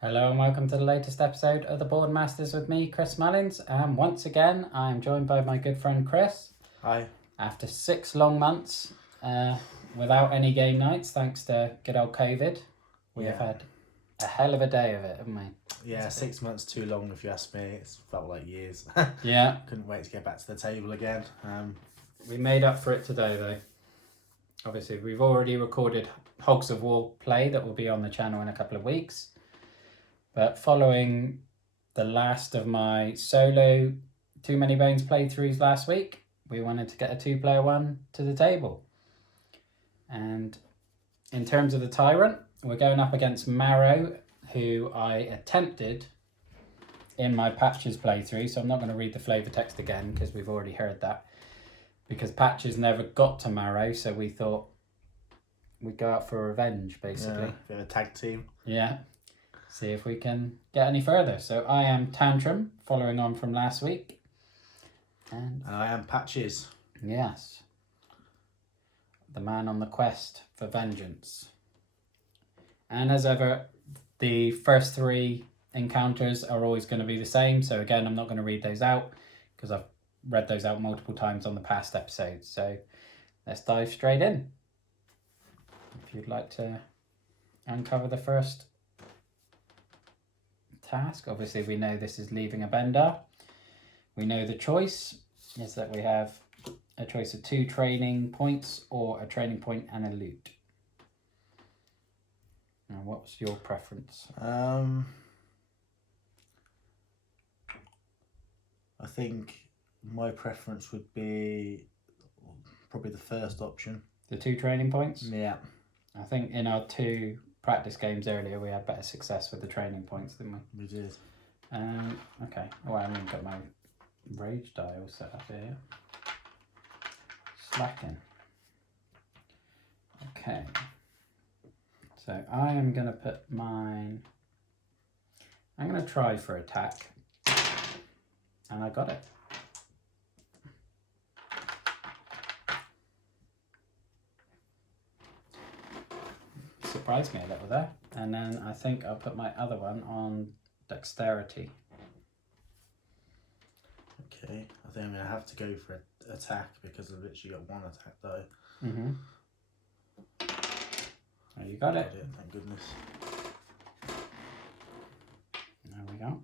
Hello and welcome to the latest episode of the Board Masters with me, Chris Mullins. And once again, I am joined by my good friend Chris. Hi. After 6 long months without any game nights, thanks to good old COVID, we have had a hell of a day of it, haven't we? Yeah, 6 months too long if you ask me. It's felt like years. Yeah. Couldn't wait to get back to the table again. We made up for it today though. Obviously, we've already recorded Hogs of War play that will be on the channel in a couple of weeks. But following the last of my solo Too Many Bones playthroughs last week, we wanted to get a 2-player one to the table. And in terms of the Tyrant, we're going up against Marrow, who I attempted in my Patches playthrough. So I'm not going to read the flavour text again because we've already heard that. Because Patches never got to Marrow, so we thought we'd go out for revenge, basically. Yeah, bit of a tag team. Yeah. See if we can get any further. So I am Tantrum, following on from last week. And I am Patches. yes, the man on the quest for vengeance. And as ever, the first 3 encounters are always going to be the same. So again, I'm not going to read those out because I've read those out multiple times on the past episodes. So let's dive straight in. If you'd like to uncover the first task. Obviously, we know this is leaving a bender. We know the choice is that we have a choice of 2 training points or a training point and a loot. Now, what's your preference? I think my preference would be probably the first option. The 2 training points? Yeah. I think in our 2 practice games earlier, we had better success with the training points, didn't we? We did. Okay. Oh, I haven't got my rage dial set up here. Slacking. Okay. So I am going to put mine... I'm going to try for attack. And I got it. Surprised me a little there. And then I think I'll put my other one on dexterity. Okay. I think I'm going to have to go for attack because I've literally got 1 attack though. Mm-hmm. Oh, you got it. Thank goodness. There we go.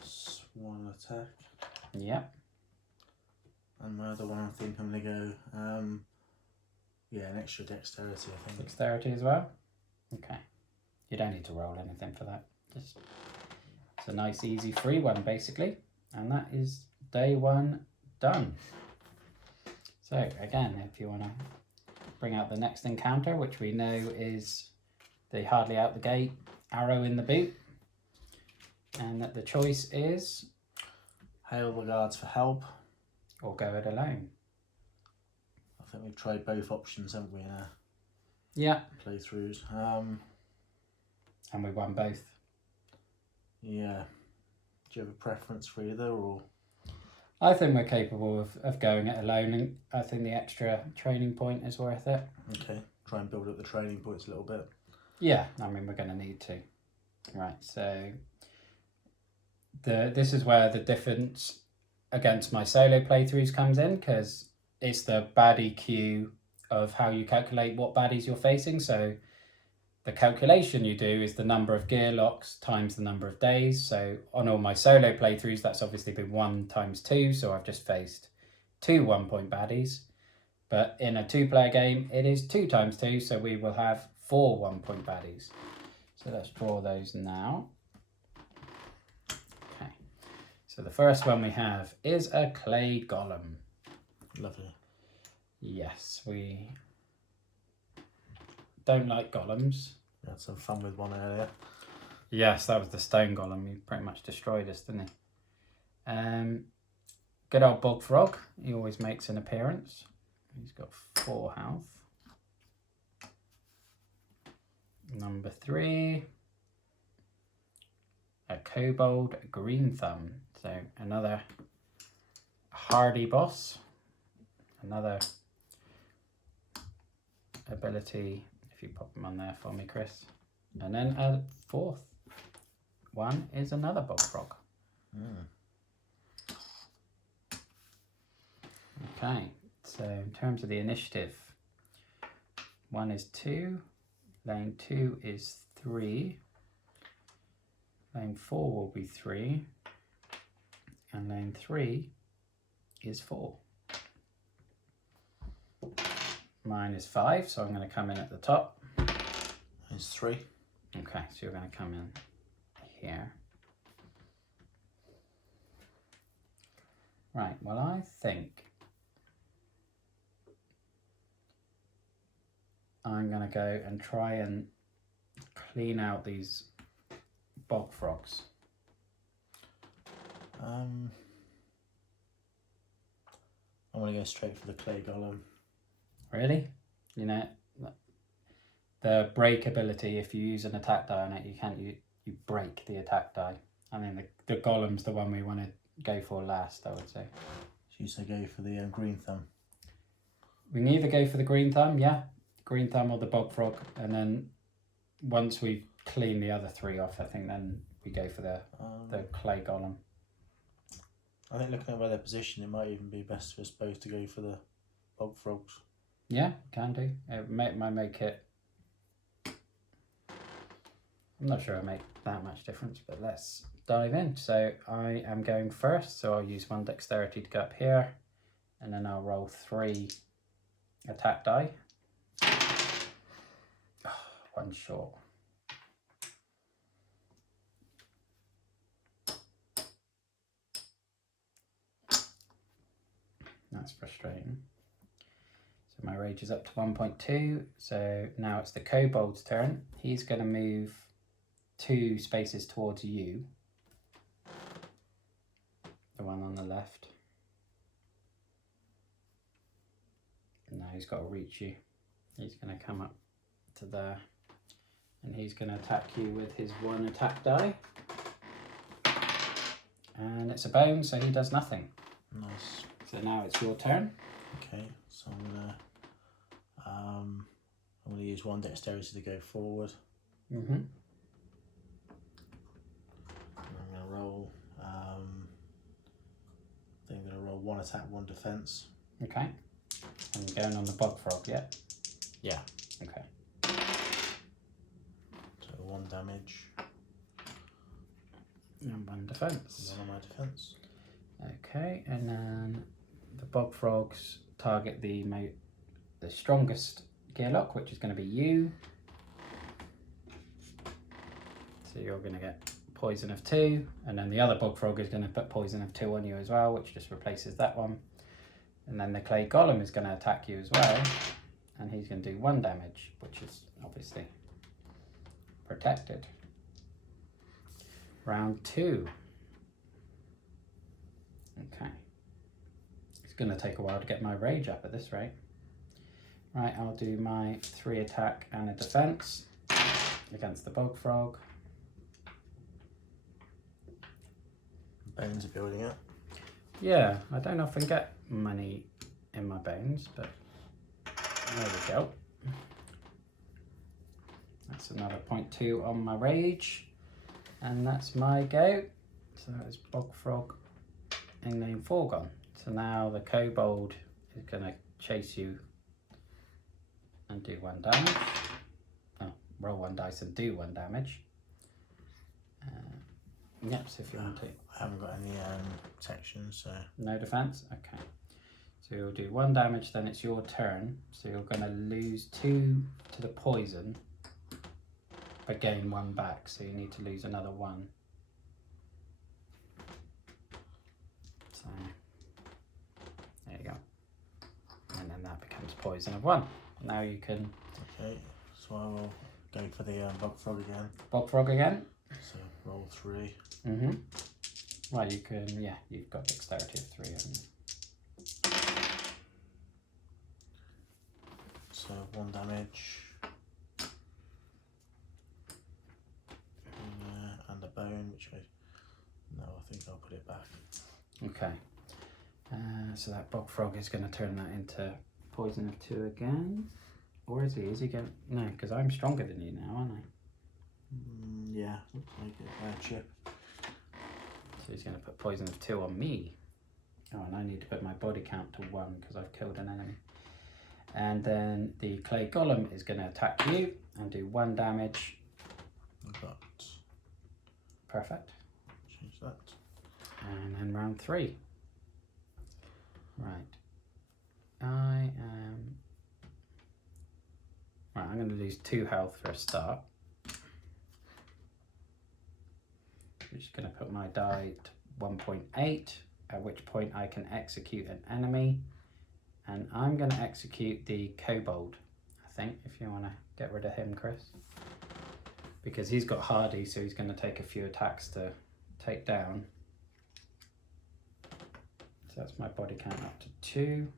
Just 1 attack. Yep. And my other one, I think I'm going to go, yeah, an extra dexterity, I think. Dexterity as well? Okay. You don't need to roll anything for that. Just it's a nice, easy, free one, basically. And that is day 1 done. So, again, if you want to bring out the next encounter, which we know is the hardly out the gate, arrow in the boot. And that the choice is... Hail the guards for help. Or go it alone. I think we've tried both options, haven't we, in our playthroughs. And we won both. Yeah. Do you have a preference for either, or...? I think we're capable of going it alone, and I think the extra training point is worth it. Okay. Try and build up the training points a little bit. Yeah, I mean, we're going to need to. Right, so... This is where the difference against my solo playthroughs comes in, because it's the baddie queue of how you calculate what baddies you're facing. So the calculation you do is the number of gear locks times the number of days. So on all my solo playthroughs, that's obviously been 1 times 2. So I've just faced 2 1-point baddies. But in a 2-player game, it is 2 times 2. So we will have 4 1-point baddies. So let's draw those now. Okay. So the first one we have is a clay golem. Lovely. Yes, we don't like golems. We had some fun with one earlier. Yes, that was the stone golem. He pretty much destroyed us, didn't he? Good old bog frog. He always makes an appearance. He's got 4 health. Number 3. A kobold green thumb. So another hardy boss. Another ability, if you pop them on there for me, Chris. And then a 4th one is another bog frog. Okay, so in terms of the initiative, 1 is 2, lane 2 is 3, lane 4 will be 3, and lane 3 is 4. Mine is 5, so I'm going to come in at the top. It's 3. Okay, so you're going to come in here. Right, well, I think I'm going to go and try and clean out these bog frogs. I'm going to go straight for the clay golem. Really? You know, the break ability, if you use an attack die on it, you break the attack die. I mean, the golem's the one we want to go for last, I would say. So you say go for the green thumb? We can either go for the green thumb, yeah, green thumb or the bog frog, and then once we clean the other 3 off, I think then we go for the clay golem. I think looking at where their position, it might even be best for us both to go for the bog frogs. Yeah, can do. It might make it... I'm not sure it'll make that much difference, but let's dive in. So I am going first, so I'll use 1 dexterity to go up here, and then I'll roll 3 attack die. 1 short. That's frustrating. So my rage is up to 1.2. So now it's the kobold's turn. He's going to move 2 spaces towards you. The one on the left. No, he's got to reach you. He's going to come up to there. And he's going to attack you with his 1 attack die. And it's a bone, so he does nothing. Nice. So now it's your turn. Okay, so I'm gonna use 1 dexterity to go forward. Mhm. And I'm gonna roll. I think I'm gonna roll 1 attack, 1 defense. Okay. And you're going on the bog frog, yeah? Yeah. Okay. So 1 damage. And 1 defense. 1 on my defense. Okay, and then the bog frogs target the strongest gear lock, which is going to be you. So you're going to get poison of 2, and then the other bog frog is going to put poison of 2 on you as well, which just replaces that one. And then the clay golem is going to attack you as well, and he's going to do 1 damage, which is obviously protected. Round 2. Okay. It's going to take a while to get my rage up at this rate. Right, I'll do my 3 attack and a defense against the bog frog. Bones are building up. Yeah, I don't often get money in my bones, but there we go. That's another 0.2 on my rage, and that's my go. So that is bog frog in lane 4 gone. So now the kobold is going to chase you and do 1 damage. Oh, roll 1 dice and do 1 damage. Yep, so if you want to. I haven't got any protection, so. No defense? Okay. So you'll do 1 damage, then it's your turn. So you're going to lose 2 to the poison, but gain 1 back. So you need to lose another 1. So there you go. And then that becomes poison of 1. Now you can. Okay, so I will go for the bog frog again. Bog frog again. So roll 3. Mhm. Well, you can. Yeah, you've got dexterity of 3, haven't you? So 1 damage. And a bone, which I think I'll put it back. Okay. So that bog frog is going to turn that into poison of 2 again. Or is he? Is he going? No, because I'm stronger than you now, aren't I? Yeah, looks like a chip. So he's going to put poison of 2 on me. Oh, and I need to put my body count to 1 because I've killed an enemy. And then the clay golem is going to attack you and do 1 damage. I've got. Perfect. Change that. And then round 3. Right. I'm going to lose 2 health for a start. I'm just going to put my die to 1.8, at which point I can execute an enemy. And I'm going to execute the kobold, I think, if you want to get rid of him, Chris. Because he's got hardy, so he's going to take a few attacks to take down. So that's my body count up to 2.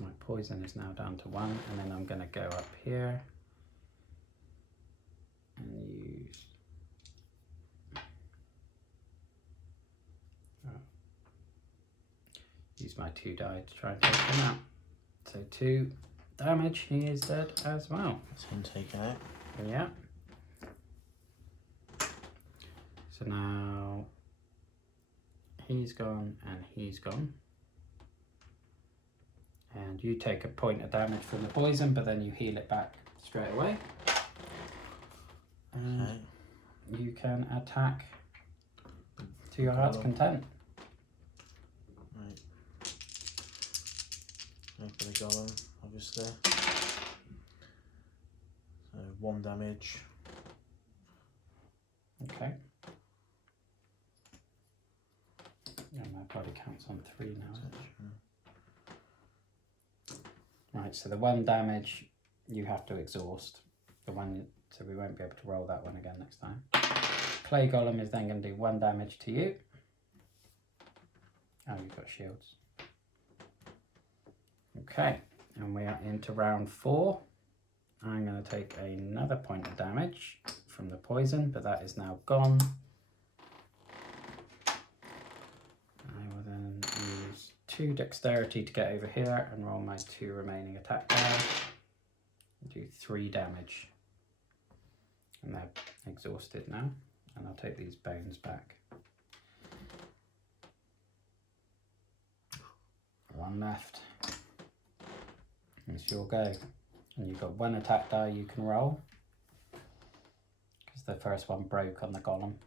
My poison is now down to 1, and then I'm going to go up here and use my 2 die to try and take him out. So 2 damage, he is dead as well. That's him taken out. Yeah. So now he's gone and he's gone. And you take a point of damage from the poison, but then you heal it back straight away. And Okay. you can attack to your heart's content. Right. Go for the golem, obviously. So 1 damage. Okay. And my body counts on 3 now. Right, so the 1 damage you have to exhaust. The one, so we won't be able to roll that one again next time. Clay golem is then going to do 1 damage to you. Oh, you've got shields. Okay, and we are into round 4. I'm going to take another point of damage from the poison, but that is now gone. I will then use 2 dexterity to get over here and roll my 2 remaining attack die. Do 3 damage. And they're exhausted now. And I'll take these bones back. 1 left. It's your go. And you've got 1 attack die you can roll. Because the first one broke on the golem.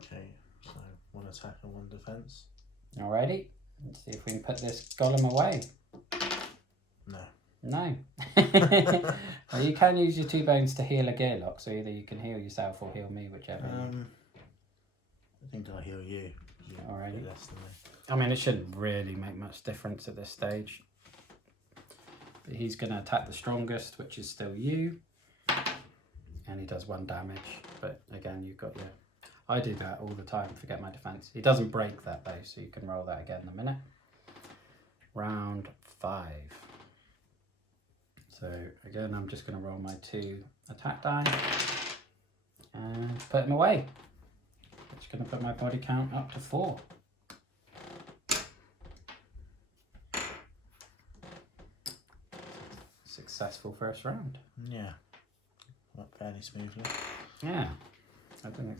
Okay, so 1 attack and 1 defense. Alrighty. Let's see if we can put this golem away. No. No. Well, you can use your 2 bones to heal a gearlock, so either you can heal yourself or heal me, whichever. I think I'll heal you. Alrighty. Less than me. I mean, it shouldn't really make much difference at this stage. But he's going to attack the strongest, which is still you. And he does 1 damage. But again, you've got your... I do that all the time, forget my defense. He doesn't break that though, so you can roll that again in a minute. Round 5. So again, I'm just going to roll my 2 attack die and put him away. Which is going to put my body count up to 4. Successful first round. Yeah. Went fairly smoothly. Yeah, I don't know.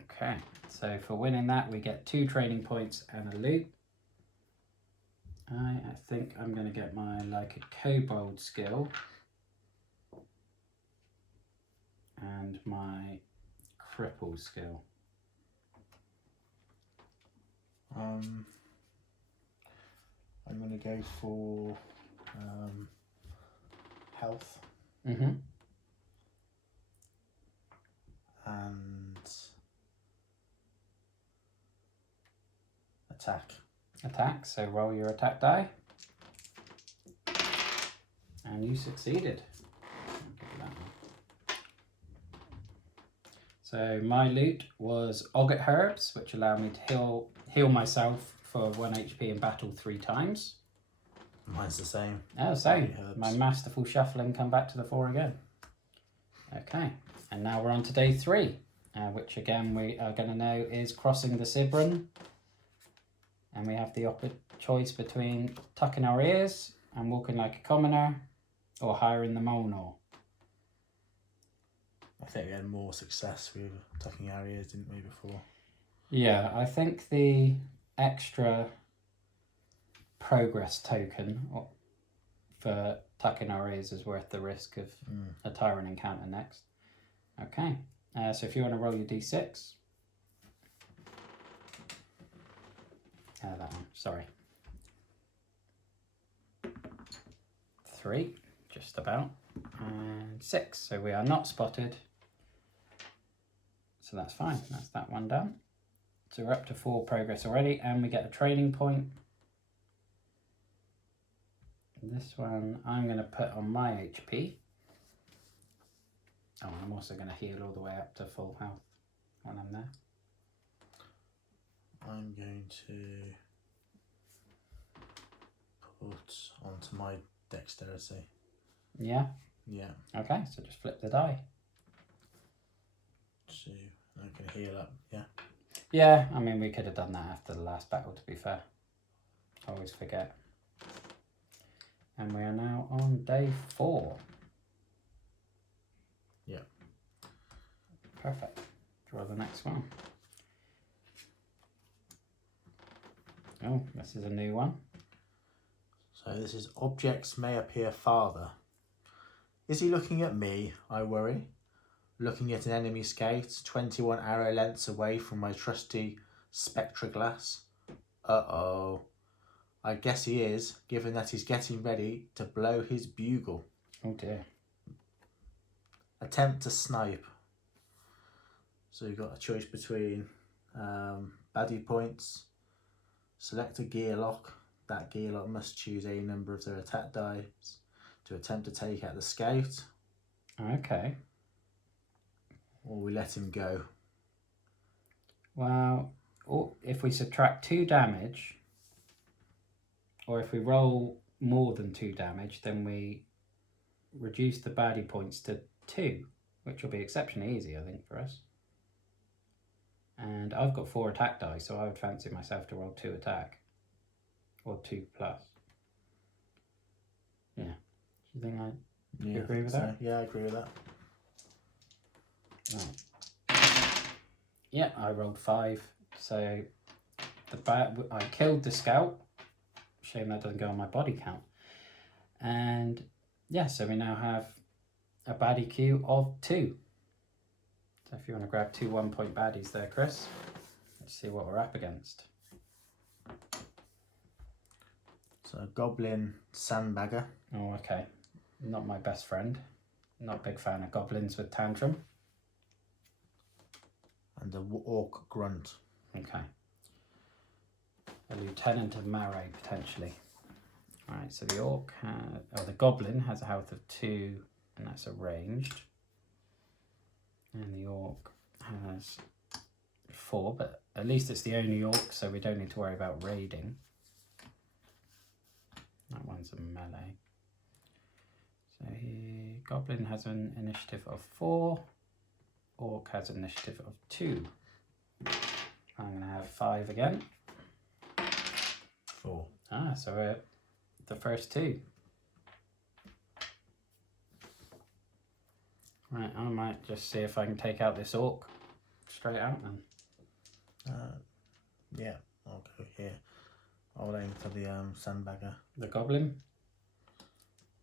Okay, so for winning that, we get 2 training points and a loot. I think I'm going to get my like a kobold skill and my cripple skill. I'm going to go for health and attack. Attack, so roll your attack die. And you succeeded. I'll give you that one. So my loot was Ogget Herbs, which allowed me to heal myself for 1 HP in battle 3 times. Mine's the same. Oh, same. My masterful shuffling come back to the 4 again. Okay, and now we're on to day 3, which again we are going to know is crossing the Sibren. And we have the choice between tucking our ears and walking like a commoner, or hiring the Molnor? I think we had more success with tucking our ears, didn't we, before? Yeah, I think the extra progress token for tucking our ears is worth the risk of a tyrant encounter next. Okay, so if you want to roll your d6. That one, sorry. 3, just about, and 6. So we are not spotted. So that's fine, that's that one done. So we're up to 4 progress already, and we get a training point. This one I'm going to put on my HP. Oh, I'm also going to heal all the way up to full health when I'm there. I'm going to put onto my dexterity. Yeah? Yeah. Okay, so just flip the die. 2. I can heal up, yeah. Yeah, I mean, we could have done that after the last battle, to be fair. I always forget. And we are now on day 4. Yeah. Perfect. Draw the next one. Oh, this is a new one. So this is objects may appear farther. Is he looking at me? I worry. Looking at an enemy scout 21 arrow lengths away from my trusty spectra glass. Uh-oh. I guess he is, given that he's getting ready to blow his bugle. Oh dear. Attempt to snipe. So you've got a choice between baddie points. Select a gear lock. That gear lock must choose a number of their attack dice to attempt to take out the scout. Okay. Or we let him go. Well, if we subtract 2 damage, or if we roll more than 2 damage, then we reduce the baddie points to 2, which will be exceptionally easy, I think, for us. And I've got 4 attack dice, so I would fancy myself to roll 2 attack. Or 2 plus. Yeah. Do you think you agree with that? Yeah, I agree with that. Right. Yeah, I rolled 5. So I killed the scout. Shame that doesn't go on my body count. And yeah, so we now have a baddie queue of 2. So if you want to grab 2 1-point baddies there, Chris, let's see what we're up against. So goblin sandbagger. Oh, okay. Not my best friend. Not a big fan of goblins with Tantrum. And the orc grunt. Okay. A lieutenant of Marrow, potentially. Alright, so the goblin has a health of 2, and that's a ranged. And the orc has 4, but at least it's the only orc, so we don't need to worry about raiding. That one's a melee. So goblin has an initiative of 4. Orc has an initiative of 2. I'm going to have 5 again. 4. Ah, so we're the first 2. Right, I might just see if I can take out this orc straight out then. Yeah, I'll go here. I'll aim for the sandbagger. The goblin.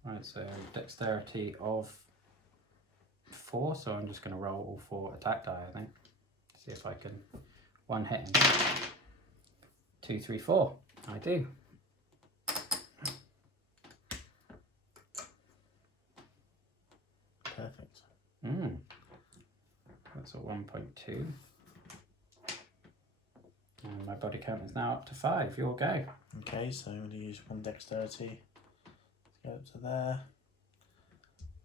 Right, so dexterity of 4, so I'm just going to roll all 4 attack die, I think. See if I can one hit him. 2, 3, 4. I do. Perfect. That's a 1.2. And my body count is now up to 5. Your go. Okay, so I'm going to use 1 dexterity to go up to there.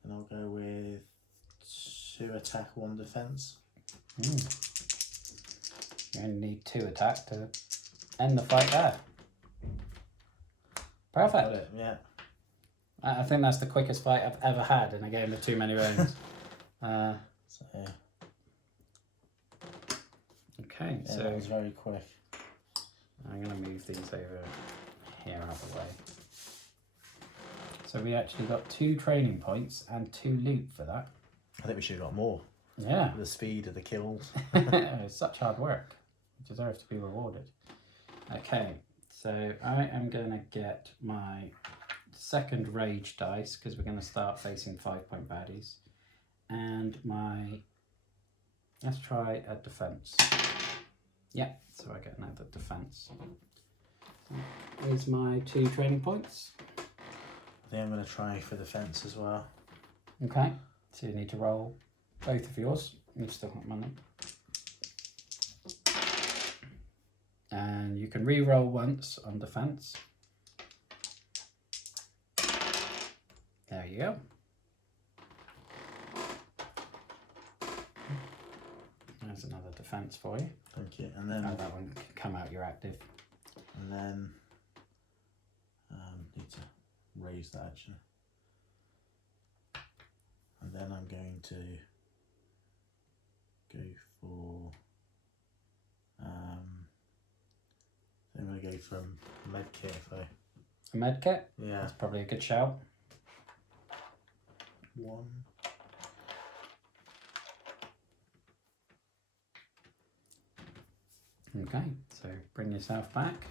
And I'll go with 2 attack, 1 defense. You only need 2 attack to end the fight there. Perfect. Got it, yeah. I think that's the quickest fight I've ever had in a game of too many rounds. So yeah. Okay, Yeah, so that was very quick. I'm going to move these over here out of the way. So we actually got 2 training points and 2 loot for that. I think we should have got more. Yeah. The speed of the kills. It's such hard work. It deserves to be rewarded. Okay, so I am going to get my second rage dice because we're going to start facing 5-point baddies. And let's try a defense. Yeah, so I get another defense. Here's my 2 training points. I think I'm going to try for defense as well. Okay, so you need to roll both of yours. You've still got money. And you can re-roll once on defense. There you go. There's another defense for you. Thank you. And then that one can come out your active. And then need to raise that actually. And then I'm going to go for I'm going to go from medkit if I... A medkit? Yeah. That's probably a good shout. 1. Okay, so bring yourself back.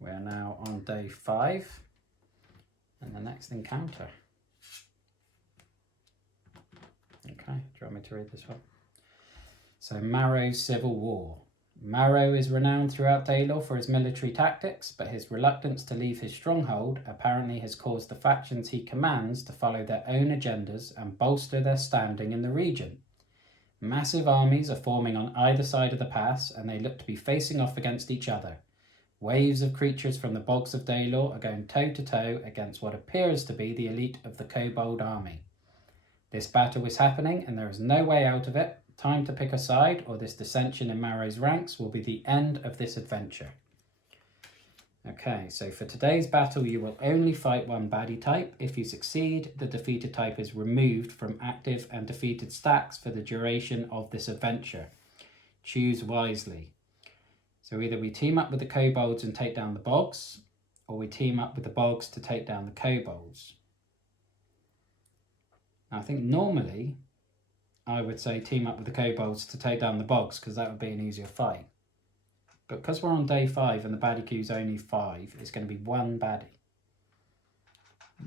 We're now on day 5 and the next encounter. Okay, do you want me to read this one? So Marrow's Civil War. Marrow is renowned throughout Daylor for his military tactics, but his reluctance to leave his stronghold apparently has caused the factions he commands to follow their own agendas and bolster their standing in the region. Massive armies are forming on either side of the pass, and they look to be facing off against each other. Waves of creatures from the bogs of Daylor are going toe-to-toe against what appears to be the elite of the Kobold army. This battle is happening, and there is no way out of it. Time to pick a side, or this dissension in Marrow's ranks will be the end of this adventure. Okay, so for today's battle, you will only fight one baddie type. If you succeed, the defeated type is removed from active and defeated stacks for the duration of this adventure. Choose wisely. So either we team up with the kobolds and take down the bogs, or we team up with the bogs to take down the kobolds. Now, I think normally I would say team up with the kobolds to take down the bogs because that would be an easier fight. But because we're on day 5 and the baddie queue's only 5, it's going to be one baddie.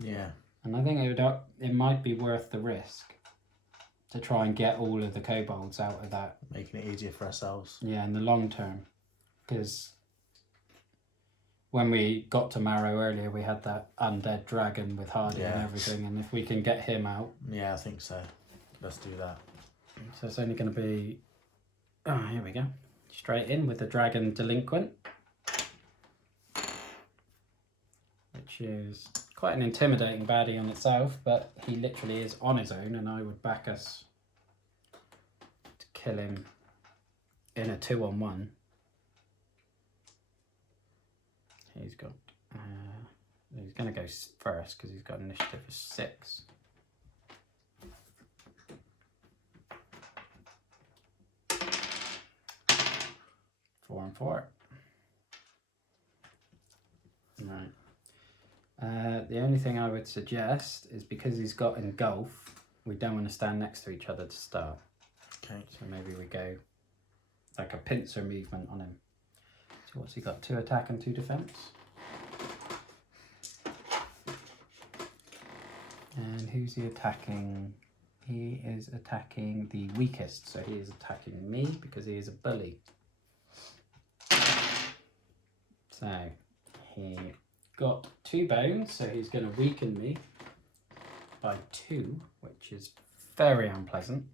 Yeah. And I think it might be worth the risk to try and get all of the kobolds out of that. Making it easier for ourselves. Yeah, in the long term. Because when we got to Marrow earlier, we had that undead dragon with Hardy and everything. And if we can get him out... Yeah, I think so. Let's do that. So it's only going to be... Oh, here we go. Straight in with the Dragon Delinquent, which is quite an intimidating baddie on itself, but he literally is on his own, and I would back us to kill him in a 2-on-1. He's got... he's going to go first because he's got initiative of 6. 4 and 4. Right. The only thing I would suggest is because he's got engulf, we don't want to stand next to each other to start. Okay. So maybe we go like a pincer movement on him. So what's he got? 2 attack and 2 defense. And who's he attacking? He is attacking the weakest. So he is attacking me because he is a bully. So he got 2 bones, so he's going to weaken me by 2, which is very unpleasant.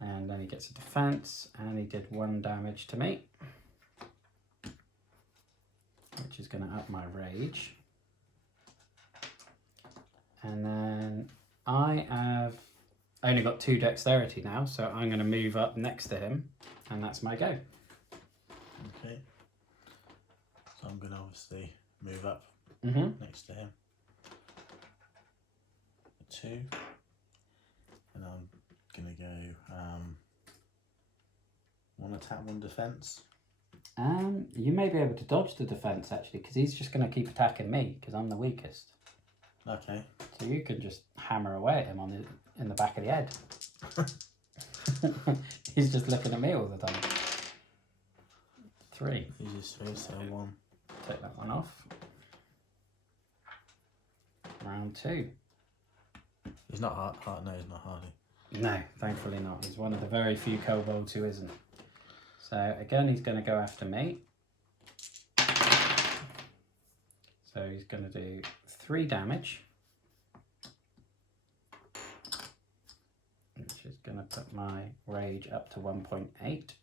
And then he gets a defense, and he did 1 damage to me, which is going to up my rage. And then I have only got 2 dexterity now, so I'm going to move up next to him, and that's my go. Okay. So I'm going to obviously move up next to him. 2. And I'm going to go 1 attack, 1 defense. You may be able to dodge the defense actually, because he's just going to keep attacking me because I'm the weakest. Okay. So you can just hammer away at him in the back of the head. He's just looking at me all the time. 3. Uses 3, so 1. Take that one off. Round 2. He's not hard. No, he's not hardy. No, thankfully not. He's one of the very few kobolds who isn't. So again, he's going to go after me. So he's going to do 3 damage, which is going to put my rage up to 1.8.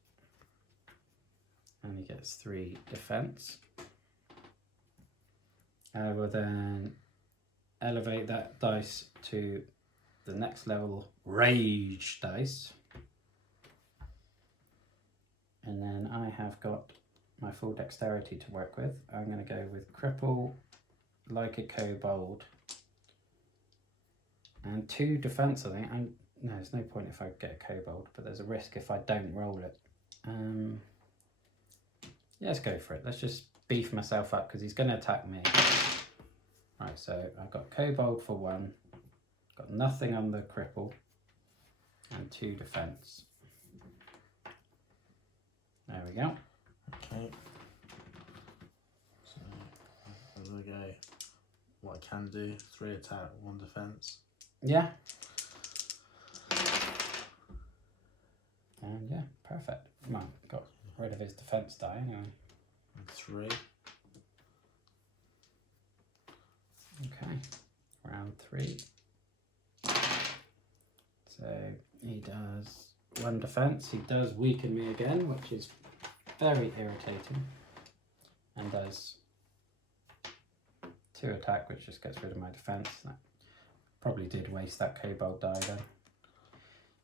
And he gets 3 defense. I will then elevate that dice to the next level rage dice. And then I have got my full dexterity to work with. I'm going to go with cripple, like a kobold, and 2 defense. I think. No, there's no point if I get a kobold, but there's a risk if I don't roll it. Yeah, let's go for it. Let's just beef myself up because he's going to attack me. Right, so I've got kobold for 1, got nothing on the cripple, and 2 defense. There we go. Okay. So there we go. What I can do: 3 attack, 1 defense. Yeah. And yeah, perfect. Come on, got rid of his defense die anyway. And 3. Okay, round 3. So he does 1 defense. He does weaken me again, which is very irritating. And does 2 attack, which just gets rid of my defense. That probably did waste that kobold die then.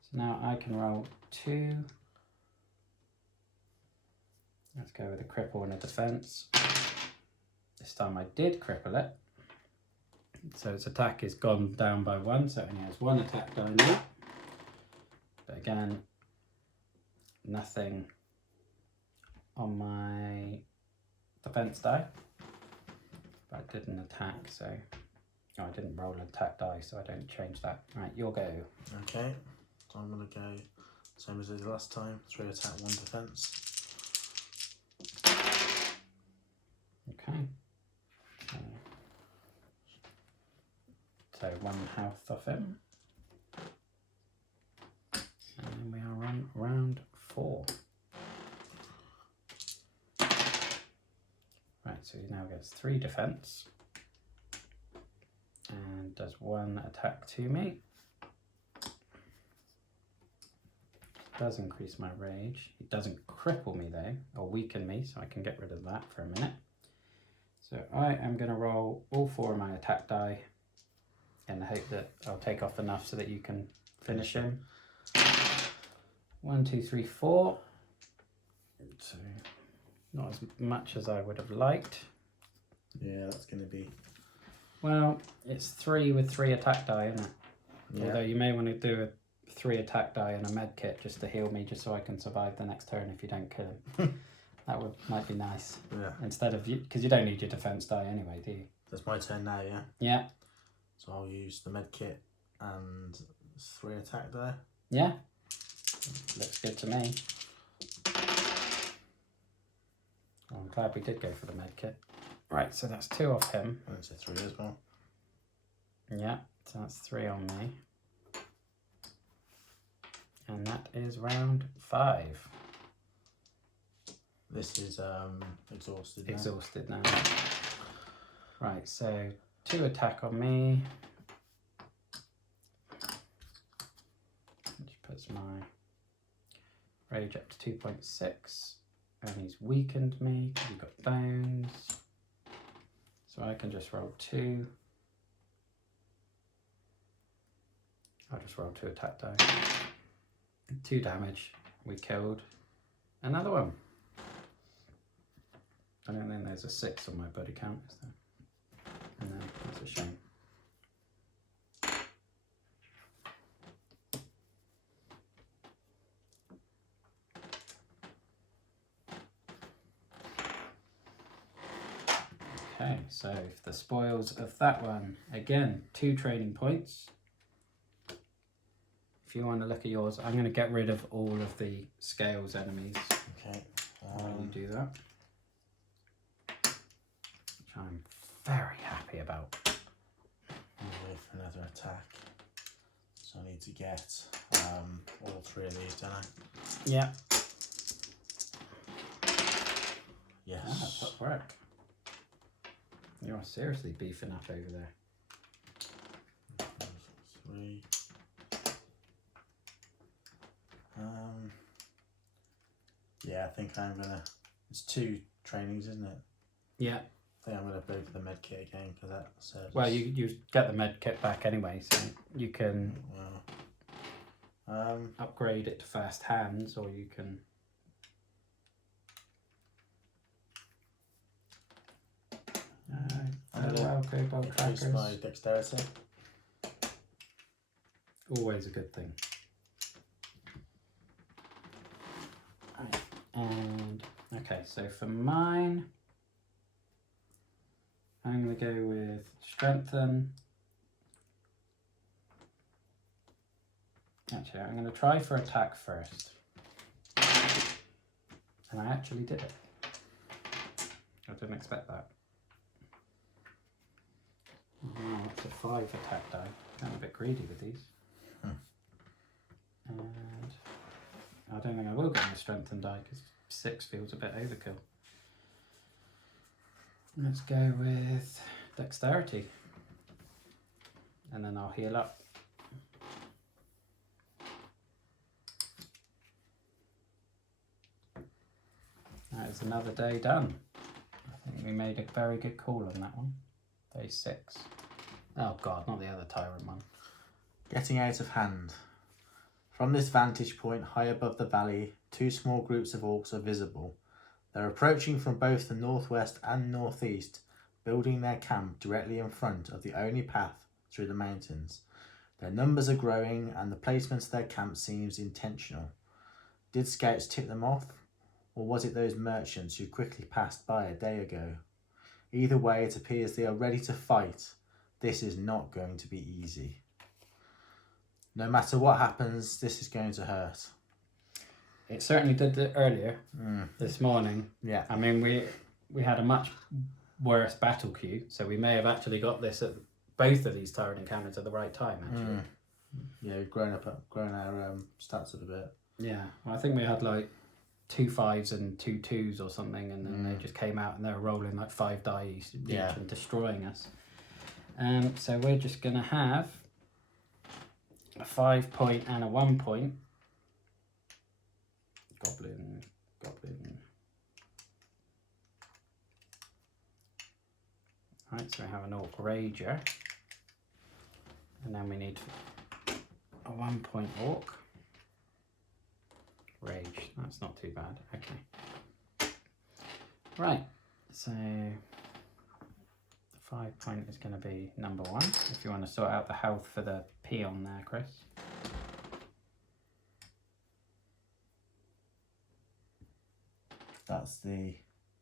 So now I can roll 2. Let's go with a cripple and a defense. This time I did cripple it. So its attack is gone down by 1, so it only has 1 attack die now. But again, nothing on my defense die. But I did an attack, so I didn't roll an attack die, so I don't change that. Right, you'll go. Okay, so I'm going to go same as I did last time: 3 attack, 1 defense. Okay. So 1 health off him. And then we are on round 4. Right, so he now gets 3 defense. And does 1 attack to me. Does increase my rage. It doesn't cripple me though, or weaken me, so I can get rid of that for a minute. So I am going to roll all 4 of my attack die in the hope that I'll take off enough so that you can finish him. 1, 2, 3, 4. So not as much as I would have liked. Yeah, that's going to be... Well, it's 3 with 3 attack die, isn't it? Yeah. Although you may want to do a 3 attack die and a med kit just to heal me, just so I can survive the next turn if you don't kill him. That might be nice. Yeah. Instead of you, because you don't need your defense die anyway, do you? That's my turn now, yeah? Yeah. So I'll use the med kit and 3 attack there. Yeah. Looks good to me. I'm glad we did go for the med kit. Right, so that's 2 off him. And it's a 3 as well. Yeah, so that's 3 on me. And that is round 5. This is exhausted now. Exhausted now. Right, so 2 attack on me. Which puts my rage up to 2.6. And he's weakened me because he's got bones. So I can just roll 2. I'll just roll 2 attack die. 2 damage. We killed another one. I don't think there's a 6 on my body count, is there? No, that's a shame. So for the spoils of that one, again, 2 training points. If you want to look at yours, I'm going to get rid of all of the scales enemies. Okay. While you do that, which I'm very happy about. Wait for another attack. So I need to get all 3 of these, don't I? Yeah. Yes. Ah, top work. You are seriously beefing up over there. 3. Yeah, I think I'm gonna. It's 2 trainings, isn't it? Yeah. I think I'm gonna go for the med kit again because that's. Well, you get the med kit back anyway, so you can upgrade it to fast hands, or you can. Increase my dexterity. Always a good thing. Right. And okay, so for mine, I'm going to go with strengthen. Actually, I'm going to try for attack first. And I actually did it. I didn't expect that. Wow, that's a 5 attack die. I'm a bit greedy with these. And I don't think I will get my strengthen die because 6 feels a bit overkill. Let's go with dexterity. And then I'll heal up. That is another day done. I think we made a very good call on that one. Day 6. Oh god, not the other tyrant one. Getting out of hand. From this vantage point, high above the valley, 2 small groups of orcs are visible. They're approaching from both the northwest and northeast, building their camp directly in front of the only path through the mountains. Their numbers are growing, and the placement of their camp seems intentional. Did scouts tip them off, or was it those merchants who quickly passed by a day ago? Either way, it appears they are ready to fight. This is not going to be easy. No matter what happens, this is going to hurt. It certainly did it earlier this morning. Yeah. I mean, we had a much worse battle queue, so we may have actually got this at both of these tyrant encounters at the right time, actually. Yeah, we've grown our stats a bit. Yeah, well, I think we had like 2 5s and 2 2s or something, and then they just came out and they were rolling like 5 die each and destroying us. So we're just going to have a 5 point and a 1 point. Goblin. Right, so we have an orc rager. And then we need a 1 point orc. Rage, that's not too bad. Okay. Right, so the 5 point is going to be number 1. If you want to sort out the health for the peon there, Chris. That's the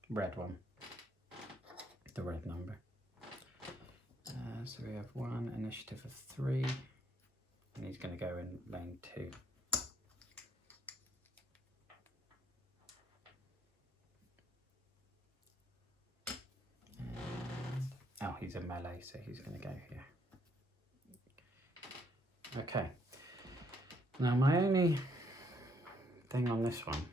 red one. The red number. So we have 1 initiative of 3. And he's going to go in lane 2. Oh, he's a melee, so he's going to go here. Okay. Now, my only thing on this one,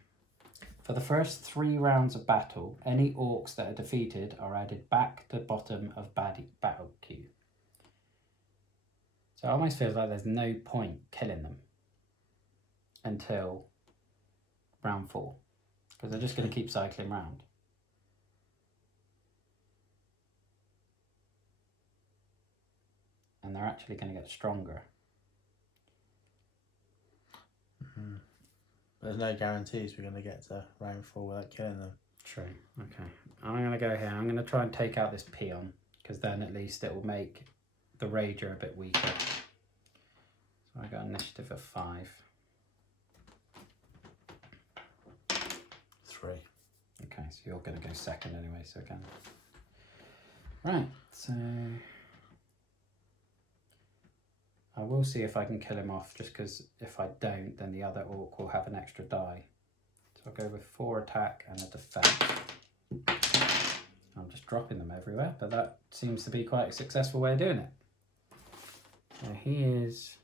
for the first 3 rounds of battle, any orcs that are defeated are added back to the bottom of battle queue. So it almost feels like there's no point killing them until round 4, because they're just going to keep cycling round. And they're actually going to get stronger. There's no guarantees we're going to get to round 4 without killing them. True. Okay. I'm going to go here. I'm going to try and take out this peon, because then at least it will make the rager a bit weaker. So I got initiative of 5. 3. Okay, so you're going to go second anyway, so again. Right, so I will see if I can kill him off, just because if I don't, then the other orc will have an extra die. So I'll go with 4 attack and a defense. I'm just dropping them everywhere, but that seems to be quite a successful way of doing it. So he is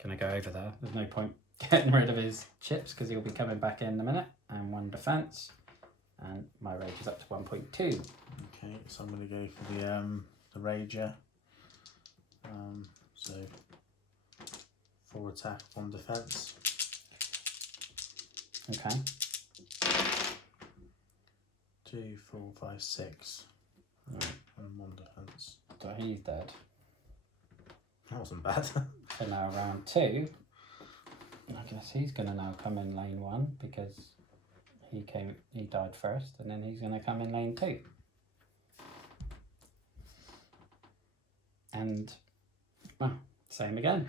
going to go over there. There's no point getting rid of his chips because he'll be coming back in a minute. And 1 defense, and my rage is up to 1.2. Okay, so I'm going to go for the rager. So 4 attack, 1 defense. Okay. 2, 4, 5, 6. Right. And 1 defense. So he's dead. That wasn't bad. So now round 2, I guess he's going to now come in lane 1 because he died first, and then he's going to come in lane 2. And, well, same again.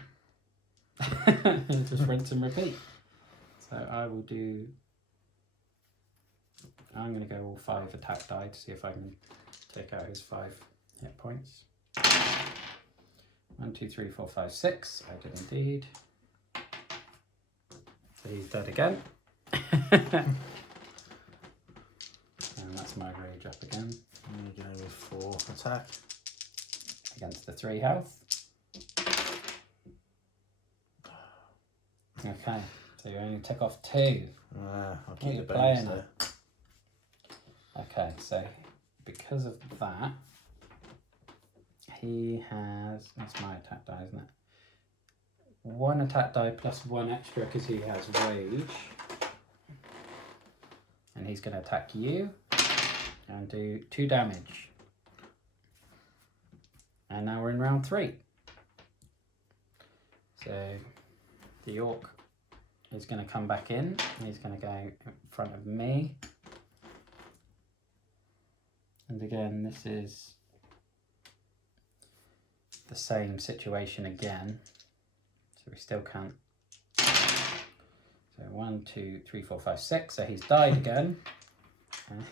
Just rinse and repeat. So I'm going to go all 5 attack die to see if I can take out his 5 hit points. 1, 2, 3, 4, 5, 6. I did indeed. So he's dead again. And that's my rage up again. I'm going to go with 4 attack. Against the 3 health. Okay, so you only took off 2. I'll keep the playing bonus though. Okay, so because of that, he has, that's my attack die, isn't it? 1 attack die plus 1 extra because he has rage. And he's going to attack you and do 2 damage. And now we're in round 3. So the orc is going to come back in, and he's going to go in front of me. And again, this is the same situation again. So we still can't. So 1, 2, 3, 4, 5, 6. So he's died again. And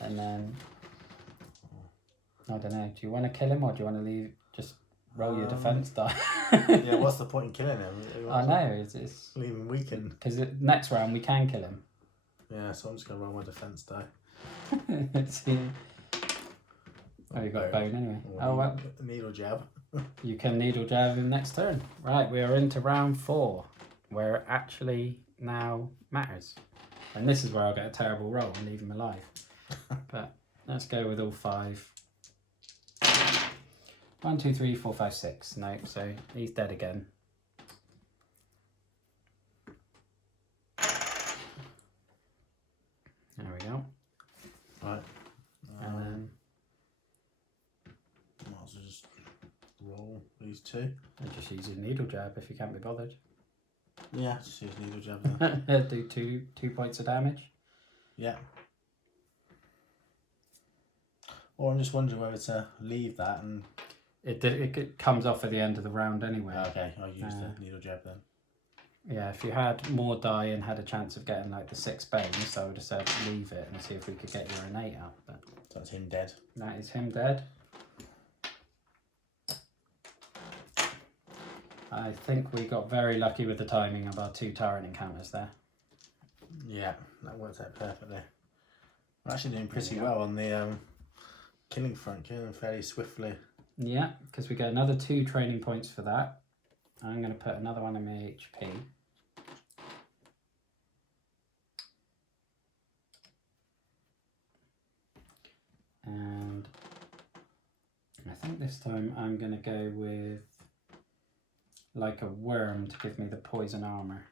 then, I don't know, do you want to kill him or do you want to leave, just roll your defense die? Yeah, what's the point in killing him? I know, it's leave him weakened. because next round we can kill him. Yeah, so I'm just going to roll my defense die. See. Oh, you got a bone anyway. Oh, well. Needle jab. You can needle jab him next turn. Right, we are into round 4, where it actually now matters. And this is where I'll get a terrible roll and leave him alive. But let's go with all 5. 1, 2, 3, 4, 5, 6. No, so he's dead again. There we go. Right. And then might as well just roll these 2. and just use your needle jab if you can't be bothered. Yeah, just use needle jab then. Do 2 points of damage. Yeah. Or I'm just wondering whether to leave that and... It comes off at the end of the round anyway. Okay, I'll use the needle jab then. Yeah, if you had more die and had a chance of getting like the 6 bones, I would have said leave it and see if we could get your innate up. But So that's him dead. that is him dead. I think we got very lucky with the timing of our 2 tyrant encounters there. Yeah, that worked out perfectly. We're actually doing pretty well on the killing front, killing them fairly swiftly. Yeah, because we get another 2 training points for that. I'm going to put another one in my HP. And I think this time I'm going to go with like a worm to give me the poison armor.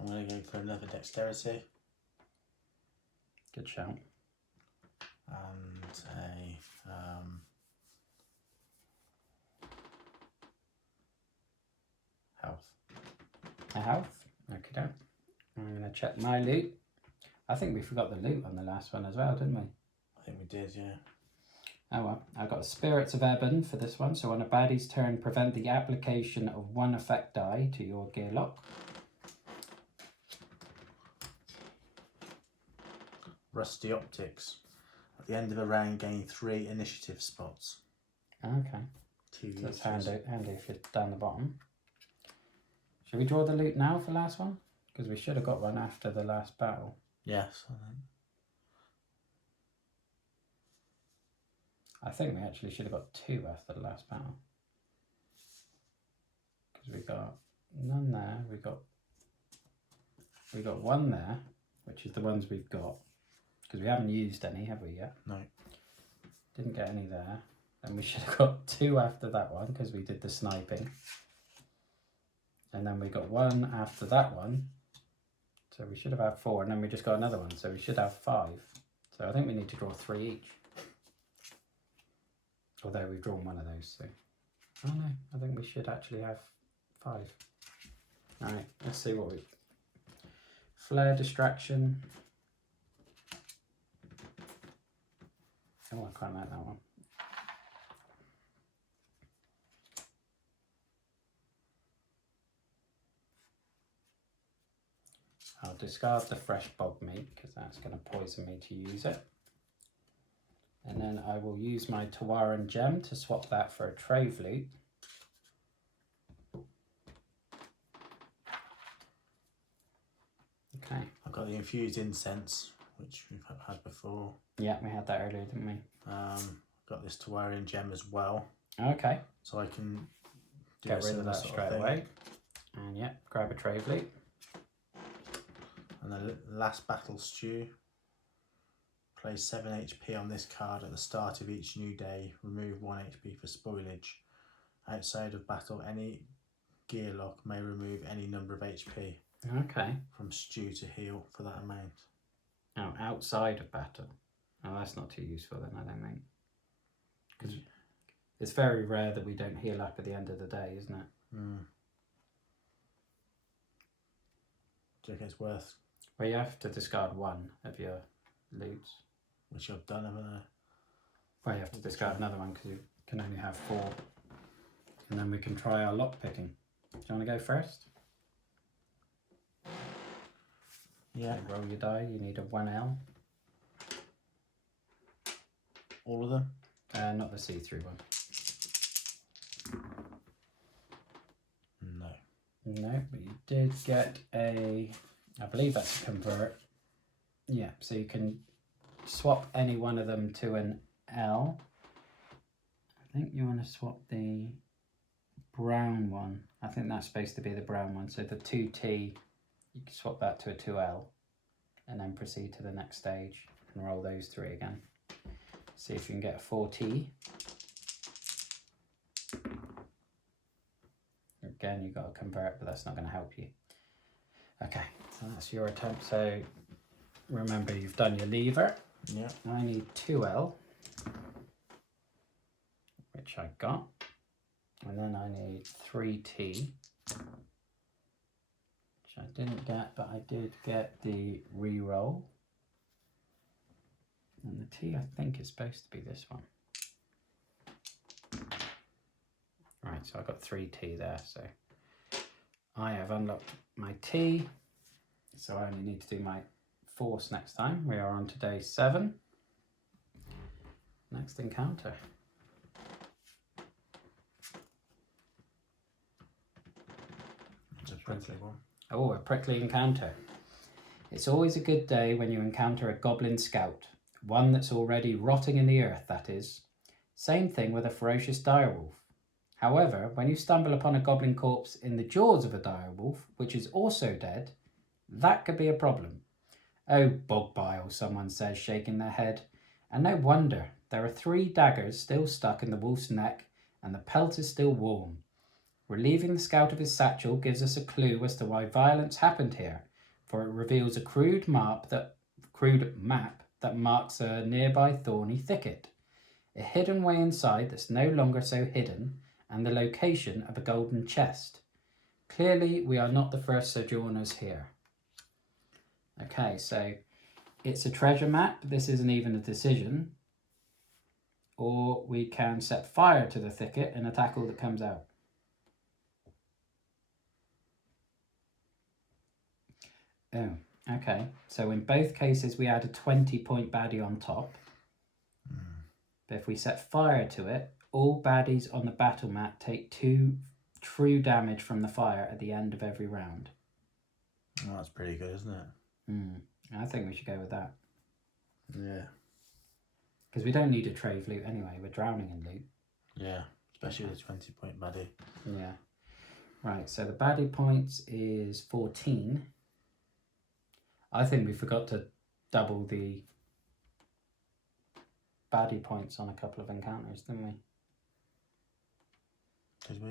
I'm going to go for another dexterity. Good shout. And a health. A health? Okay, I'm going to check my loot. I think we forgot the loot on the last one as well, didn't we? I think we did, yeah. Oh well, I've got Spirits of Ebon for this one. So on a baddie's turn, prevent the application of 1 effect die to your gear lock. Rusty Optics. At the end of a round, gain 3 initiative spots. Okay. 2 So that's users. handy if you're down the bottom. Should we draw the loot now for last one? Because we should have got one after the last battle. Yes, I think we actually should have got 2 after the last battle. Because we got none there. We got 1 there, which is the ones we've got. Because we haven't used any, have we yet? No. Didn't get any there. And we should have got 2 after that one because we did the sniping. And then we got 1 after that one. So we should have had 4, and then we just got another one. So we should have 5. So I think we need to draw 3 each. Although we've drawn 1 of those, so. Oh no, I think we should actually have 5. Alright, let's see what we... Flare distraction. Oh, I quite like that one. I'll discard the fresh bog meat because that's going to poison me to use it. And then I will use my Tawaran gem to swap that for a trave loot. Okay. I've got the infused incense, which we've had before. Yeah, we had that earlier, didn't we? Got this Tawarian gem as well. Okay. So I can do Get rid of that straight away. And yeah, grab a trave loot. And the last battle stew. Place 7 HP on this card at the start of each new day. Remove 1 HP for spoilage. Outside of battle, any gear lock may remove any number of HP. Okay. From stew to heal for that amount. Now, outside of battle. Oh, that's not too useful then, I don't think. Because it's very rare that we don't heal up at the end of the day, isn't it? Mm. Do you think it's worth? Well, you have to discard 1 of your loots. Which I've done, haven't I? Well, you have to discard another one because you can only have 4. And then we can try our lock picking. Do you want to go first? Yeah. So roll your die. You need a 1L. All of them? Not the see-through one. No. No, but you did get a... I believe that's a convert. Yeah, so you can swap any one of them to an L. I think you want to swap the brown one. I think that's supposed to be the brown one. So the 2T, you can swap that to a 2L and then proceed to the next stage and roll those 3 again. See if you can get a 4T. Again, you've got to convert, but that's not going to help you. Okay, so that's your attempt. So remember, you've done your lever. Yeah. I need 2L, which I got. And then I need 3T, which I didn't get, but I did get the re-roll. And the T, I think, is supposed to be this one. Right, so I've got 3T there, so I have unlocked my T, so I only need to do my force next time. We are on to day 7. Next encounter. It's a prickly one. Oh, a prickly encounter. It's always a good day when you encounter a goblin scout. One that's already rotting in the earth, that is. Same thing with a ferocious direwolf. However, when you stumble upon a goblin corpse in the jaws of a direwolf, which is also dead, that could be a problem. Oh, bog bile, someone says, shaking their head. And no wonder. There are 3 daggers still stuck in the wolf's neck, and the pelt is still warm. Relieving the scout of his satchel gives us a clue as to why violence happened here, for it reveals a crude map that marks a nearby thorny thicket. A hidden way inside that's no longer so hidden, and the location of a golden chest. Clearly, we are not the first sojourners here. Okay, so it's a treasure map. This isn't even a decision. Or we can set fire to the thicket and attack all that comes out. Oh, Okay, so in both cases we add a 20-point baddie on top. But if we set fire to it, all baddies on the battle mat take 2 true damage from the fire at the end of every round. Well, that's pretty good, isn't it? I think we should go with that. Yeah. Because we don't need a trade loot anyway. We're drowning in loot. Yeah, especially with a 20-point baddie. Yeah. Right, so the baddie points is 14. I think we forgot to double the baddie points on a couple of encounters, didn't we? Did we?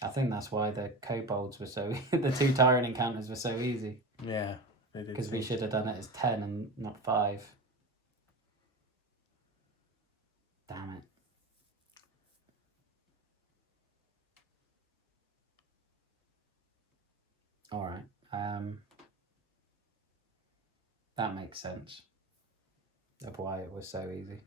I think that's why the kobolds were so... the 2 tyrant encounters were so easy. Yeah, they did. Because we should have done it as 10 and not 5. Damn it. Alright. That makes sense. Of why it was so easy.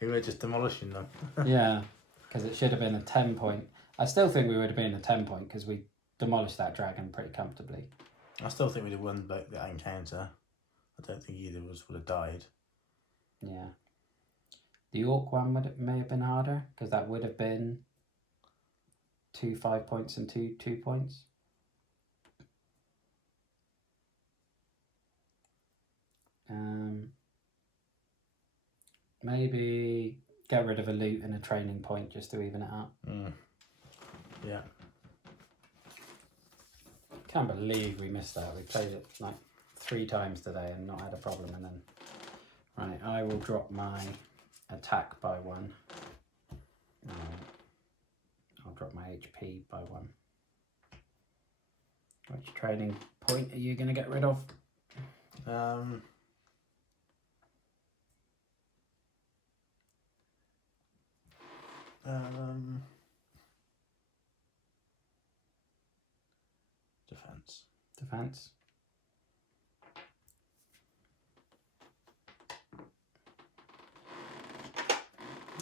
We were just demolishing them. Yeah, because it should have been a 10-point. I still think we would have been a 10-point because we demolished that dragon pretty comfortably. I still think we'd have won that encounter. I don't think either of us would have died. Yeah. The orc one may have been harder because that would have been 2 5 points and 2 2 points. Maybe get rid of a loot and a training point just to even it up. Yeah. Can't believe we missed that. We played it like 3 times today and not had a problem. And then, right, I will drop my attack by 1. I'll drop my HP by 1. Which training point are you going to get rid of? Defense. Defense.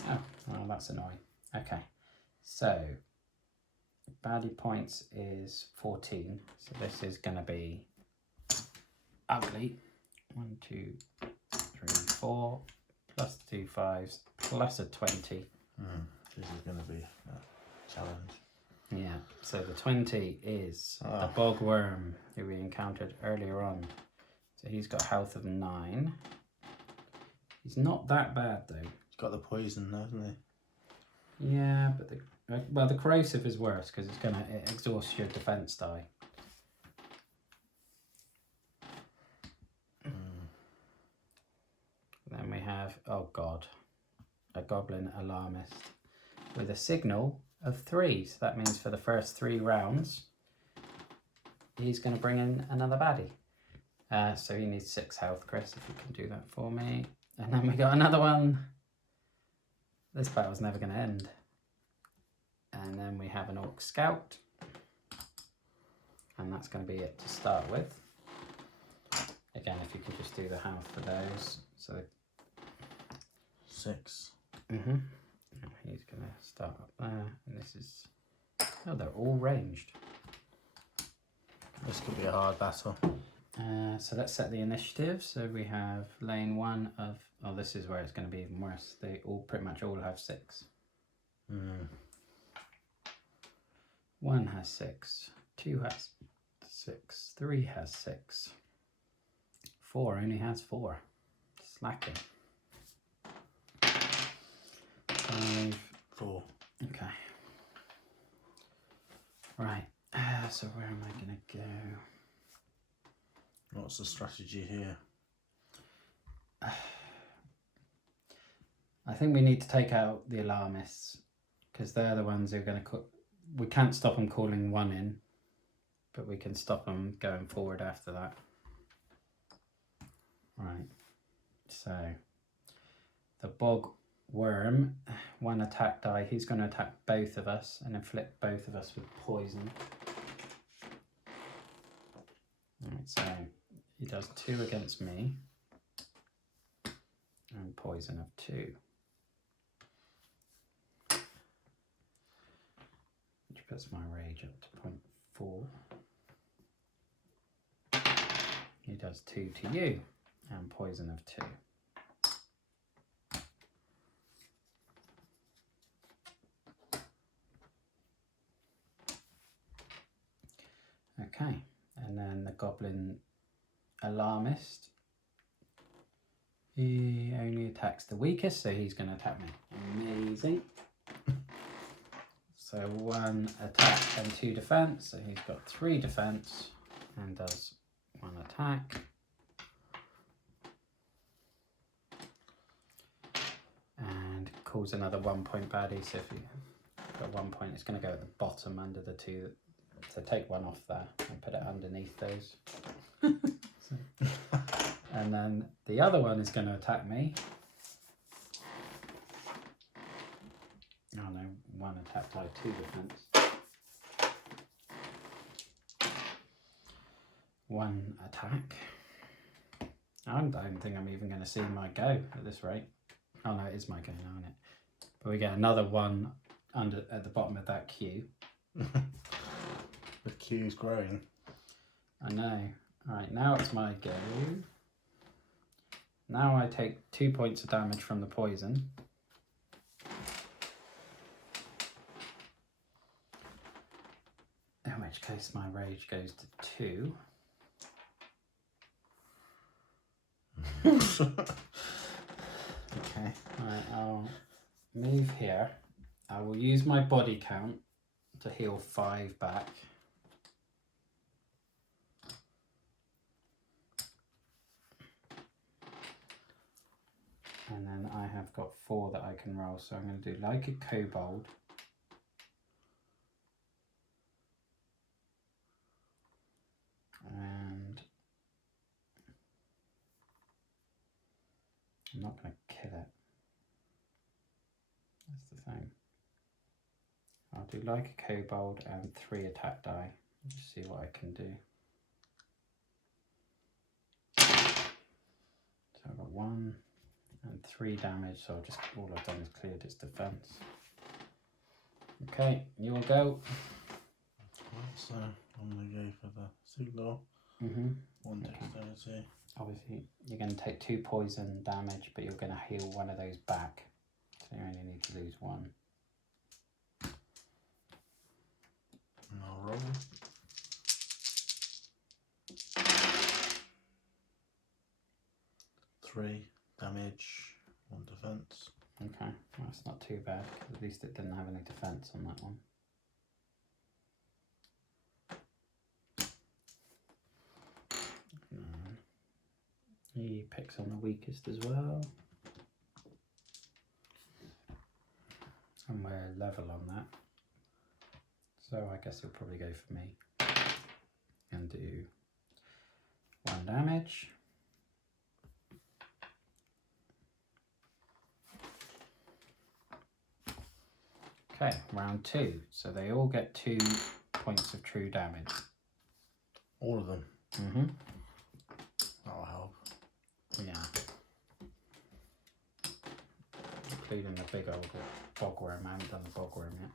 Oh, well, that's annoying. Okay, so baddie points is 14. So this is going to be ugly. 1, 2, 3, 4, plus 2 5s, plus a 20. This is going to be a challenge. Yeah, so the 20 is the bogworm who we encountered earlier on. So he's got health of 9. He's not that bad though. He's got the poison though, hasn't he? Yeah, but the corrosive is worse because it exhausts your defense die. Then we have, oh god, a goblin alarmist with a signal of 3. So that means for the first 3 rounds, he's going to bring in another baddie. So he needs 6 health, Chris, if you can do that for me. And then we got another one. This battle's never going to end. And then we have an orc scout. And that's going to be it to start with. Again, if you could just do the health for those. So 6. He's going to start up there. And this is... Oh, they're all ranged. This could be a hard battle. So let's set the initiative. So we have lane 1 of... Oh, this is where it's going to be even worse. They all pretty much all have 6. 1 has 6. 2 has 6. 3 has 6. 4 only has 4. Slacking. 5. 4. Okay. Right. So where am I going to go? What's the strategy here? I think we need to take out the alarmists because they're the ones who are going to... We can't stop them calling 1 in, but we can stop them going forward after that. Right. So the bog worm, 1 attack die. He's going to attack both of us and inflict both of us with poison. Right, so he does 2 against me and poison of 2. Which puts my rage up to 0.4. does 2 to you, and poison of 2. Okay, and then the goblin alarmist. He only attacks the weakest, so he's going to attack me. Amazing. So 1 attack and 2 defense, so he's got 3 defense and does 1 attack. And calls another 1 point baddie, so if you got 1 point, it's going to go at the bottom under the 2. So take 1 off there and put it underneath those. And then the other one is going to attack me. Oh no, 1 attack die, 2 defense. 1 attack. I don't think I'm even going to see my go at this rate. Oh no, it is my go now, isn't it? But we get another 1 under at the bottom of that queue. The queue's growing. I know. Alright, now it's my go. Now I take 2 points of damage from the poison. In which case my rage goes to 2. Okay, right, I'll move here. I will use my body count to heal 5 back. And then I have got 4 that I can roll, so I'm going to do like a kobold. And I'm not going to kill it. That's the thing. I'll do like a kobold and 3 attack die. Just see what I can do. So I've got 1 and 3 damage, so I'll just, all I've done is cleared its defense. Okay, you will go. Right, so I'm going to go for the Siglar. 1 dexterity. Obviously, you're going to take 2 poison damage, but you're going to heal 1 of those back. So you only need to lose 1. And I'll roll. Three damage, 1 defense. Okay, well, that's not too bad, because at least it didn't have any defense on that one. He picks on the weakest as well. And we're level on that. So I guess he'll probably go for me. And do 1 damage. Okay, round 2. So they all get 2 points of true damage. All of them? Mm-hmm. That'll help. Yeah. Including the big old bogworm. I haven't done the bogworm yet.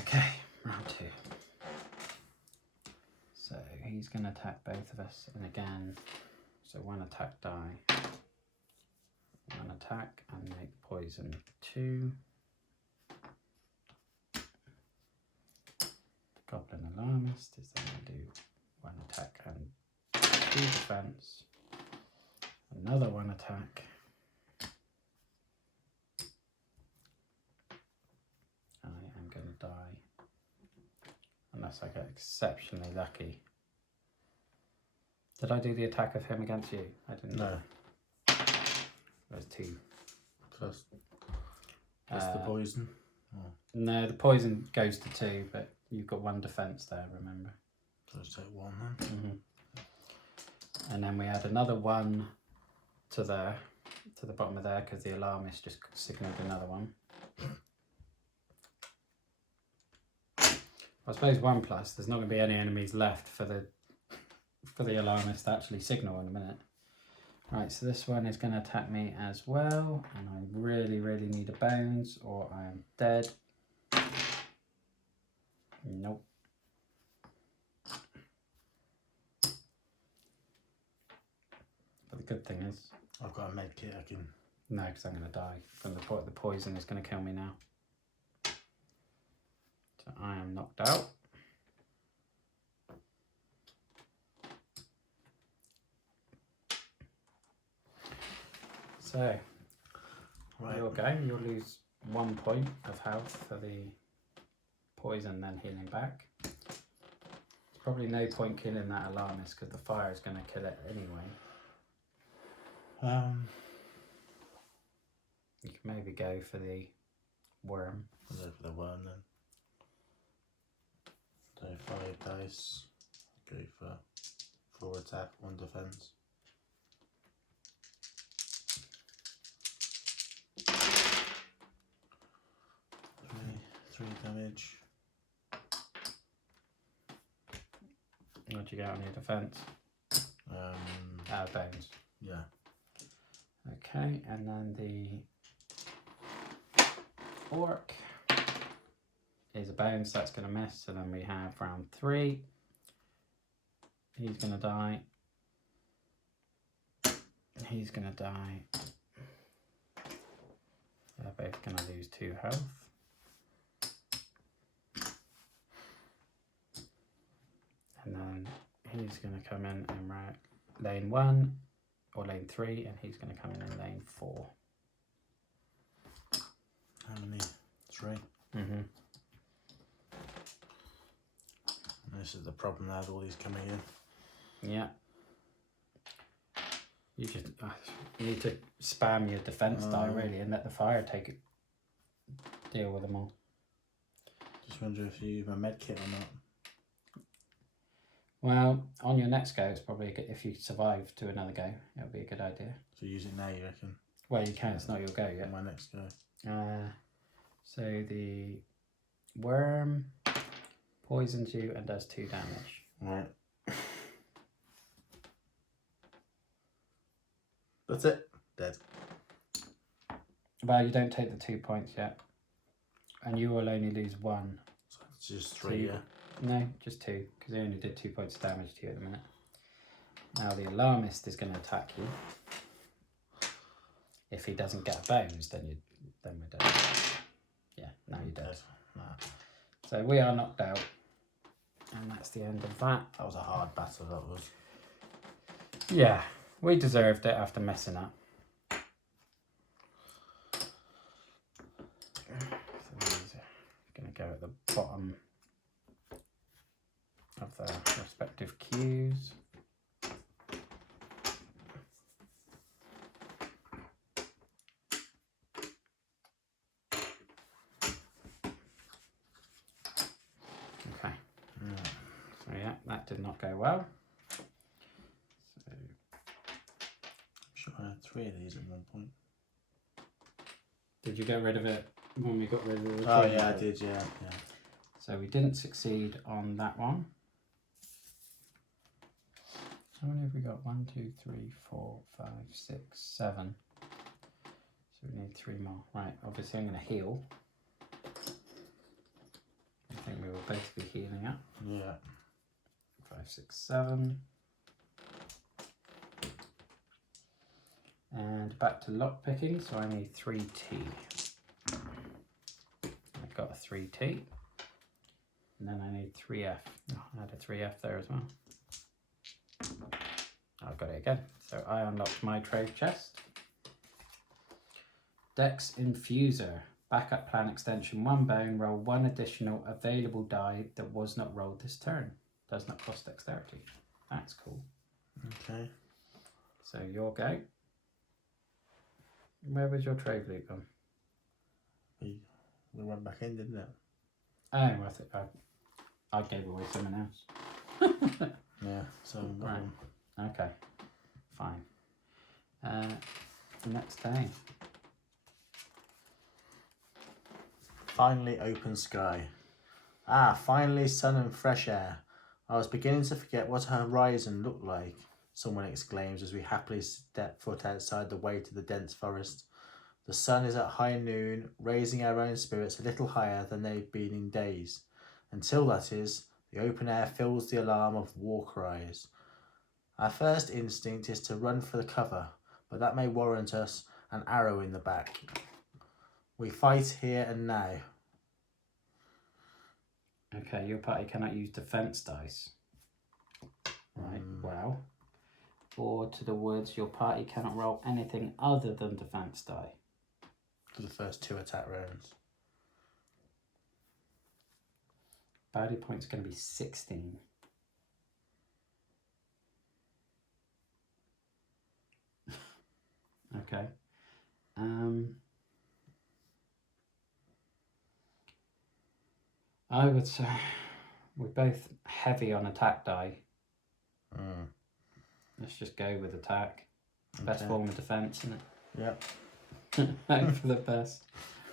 Okay, round 2. So he's going to attack both of us. And again, so 1 attack die. 1 attack and make poison 2. Goblin alarmist is then going to do 1 attack and 2 defense. Another 1 attack. I am going to die. Unless I get exceptionally lucky. Did I do the attack of him against you? I didn't know. There's 2. Plus the poison? Oh. No, the poison goes to 2, but you've got 1 defense there, remember? So let's take 1 then. Mm-hmm. And then we add another 1 to there, to the bottom of there, because the alarmist just signalled another one. I suppose 1 plus, there's not going to be any enemies left for the alarmist to actually signal in a minute. Right, so this one is going to attack me as well, and I really, really need a bones or I am dead. Nope. good thing is, I've got a med kit. I can. no, because I'm going to die from the poison is going to kill me now. So I am knocked out. So, Right. you'll go. You'll lose 1 point of health for the poison, then healing back. There's probably no point killing that alarmist because the fire is going to kill it anyway. You can maybe go for the worm. I'll go for the worm then. So 5 dice. Go for 4 attack, 1 defense. 3 damage. What'd you get on your defense? Bones. Yeah. Okay, and then the orc is a bones, so that's going to miss. So then we have round 3. He's going to die. He's going to die. They're both going to lose 2 health. And then he's going to come in lane 1 or lane 3, and he's going to come in lane 4. How many? 3. Mm-hmm. And this is the problem now with all these coming in. Yeah. You just you need to spam your defense die really and let the fire deal with them all. Just wonder if you use my med kit or not. Well, on your next go, it's probably good if you survive to another go. It'll be a good idea. So use it now, you reckon? Well, you can. It's not your go yet. My next go. So the worm poisons you and does 2 damage. Right. That's it. Dead. Well, you don't take the 2 points yet, and you will only lose 1. So it's just 3, yeah. No, just 2, because they only did 2 points of damage to you at the minute. Now the alarmist is going to attack you. If he doesn't get bones, then we're dead. Yeah, now you're dead. Nah. So we are knocked out, and that's the end of that. That was a hard battle, that was. Yeah, we deserved it after messing up. So these are going to go at the bottom of their respective queues. Okay. So yeah, that did not go well. So I'm sure I had 3 of these at one point. did you get rid of it when we got rid of the Oh tree? yeah, I did, yeah. So we didn't succeed on that one. How many have we got? 1, 2, 3, 4, 5, 6, 7. So we need 3 more. Right, obviously I'm going to heal. I think we will both be healing up. Yeah. 5, 6, 7. And back to lock picking, so I need 3 T. I've got a 3 T. And then I need 3F. Oh, I had a 3F there as well. I've got it again. So I unlocked my trade chest. Dex Infuser. Backup plan extension. 1 bone. Roll 1 additional available die that was not rolled this turn. Does not cost dexterity. That's cool. Okay. So your go. Where was your trade loot gone? We went back in, didn't it? Oh, I think I gave away someone else. Yeah, so Right. Okay. Fine. Next day. Finally open sky. Ah, finally sun and fresh air. I was beginning to forget what a horizon looked like, someone exclaims as we happily step foot outside the way to the dense forest. The sun is at high noon, raising our own spirits a little higher than they've been in days. Until, that is, the open air fills the alarm of war cries. Our first instinct is to run for the cover, but that may warrant us an arrow in the back. We fight here and now. Okay, your party cannot use defense dice. Right, wow. Or to the woods, your party cannot roll anything other than defense die. For the first 2 attack rounds. Bounty point's going to be 16. Okay. I would say we're both heavy on attack die. Let's just go with attack. Best form of defense, isn't it? Yep. Hope for the best.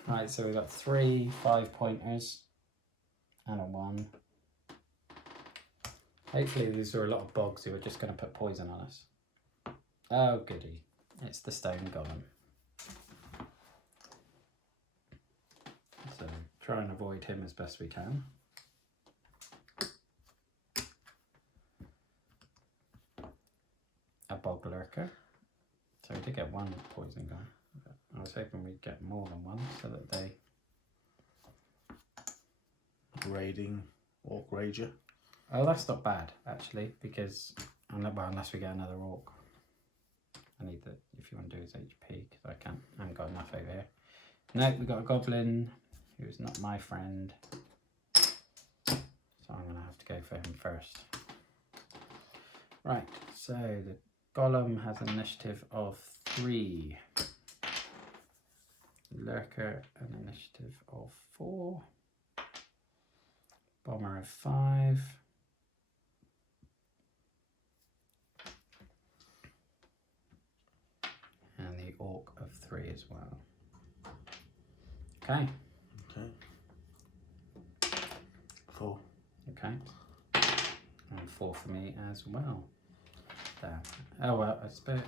Right, so we've got 3 5-pointers and a 1. Hopefully these are a lot of bogs who are just going to put poison on us. Oh goody, it's the stone golem. So try and avoid him as best we can. A bog lurker. So we did get 1 poison guy. I was hoping we'd get more than 1 so that they... Raiding orc rager. Oh, that's not bad actually, because unless we get another orc. I need that if you want to do his HP, because I haven't got enough over here. No, we got a goblin who's not my friend, so I'm gonna have to go for him first. Right, so the golem has an initiative of 3. Lurker an initiative of 4. Bomber of 5. And the orc of 3 as well. Okay. Okay. 4. Okay. And 4 for me as well. There. Oh well, I suppose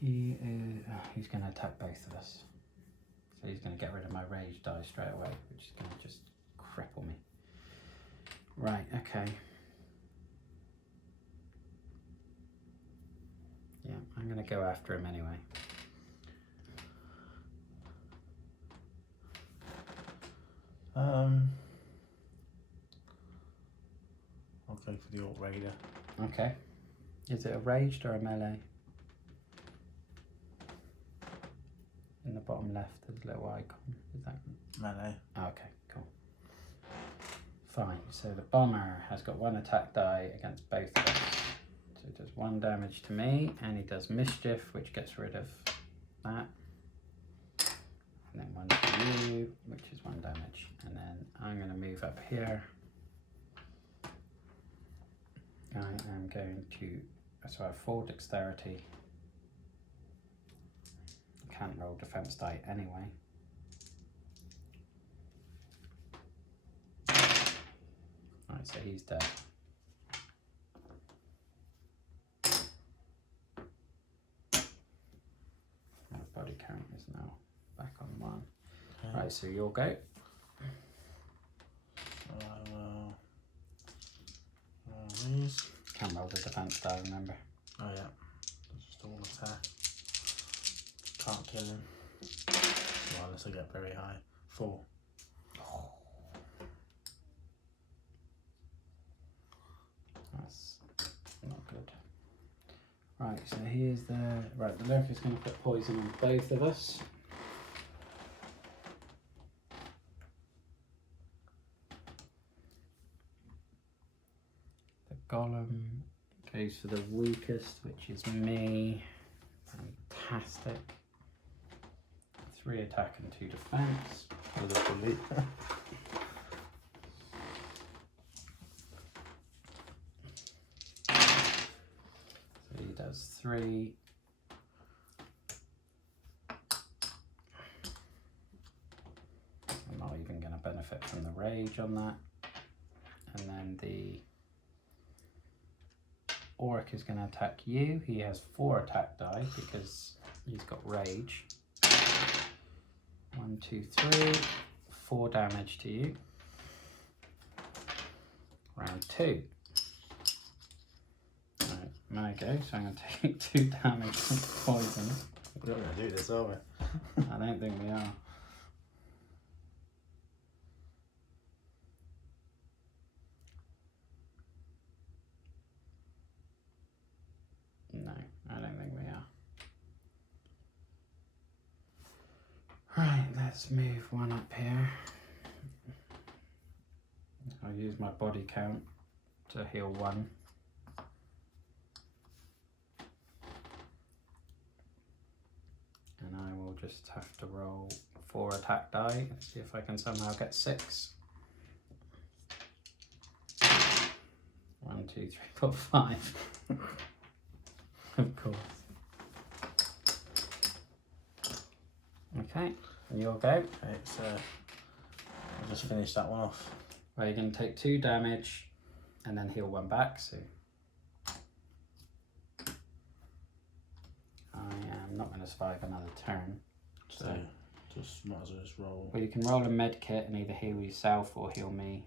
he's going to attack both of us. So he's going to get rid of my rage die straight away, which is going to just cripple me. Right, okay. Yeah, I'm going to go after him anyway. I'll go for the orc raider. Okay. Is it a raged or a melee? In the bottom left, there's a little icon. Is that Melee? okay? Cool. Fine. So the bomber has got 1 attack die against both of us. So it does 1 damage to me, and he does mischief, which gets rid of that. And then 1 to you, which is 1 damage. And then I'm going to move up here. I am going to. So I have 4 dexterity. Can't roll defense die anyway. Right, so he's dead. My body count is now back on 1. Okay. Right, so you'll go. These. Can't roll the defense die, remember? Oh yeah. Just all attack. Can't kill him. Well, unless I get very high. 4. That's not good. Right, so here's the... Right, the lurker's going to put poison on both of us. The golem goes for the weakest, which is me. Fantastic. 3 attack and 2 defense. With a bully. So he does 3. I'm not even going to benefit from the rage on that. And then the orc is going to attack you. He has 4 attack die because he's got rage. 1, 2, 3, 4 damage to you. Round 2. There you go. So I'm going to take 2 damage from poison. We're not going to do this, are we? I don't think we are. No, I don't think we are. Right, let's move 1 up here. I'll use my body count to heal 1. And I will just have to roll 4 attack die and see if I can somehow get 6. 1, 2, 3, 4, 5. Of course. Okay, you'll go. Okay, so I'll just finish that one off. Well, you're going to take 2 damage and then heal 1 back, so I am not going to survive another turn. So just might as well just roll. Well, you can roll a med kit and either heal yourself or heal me.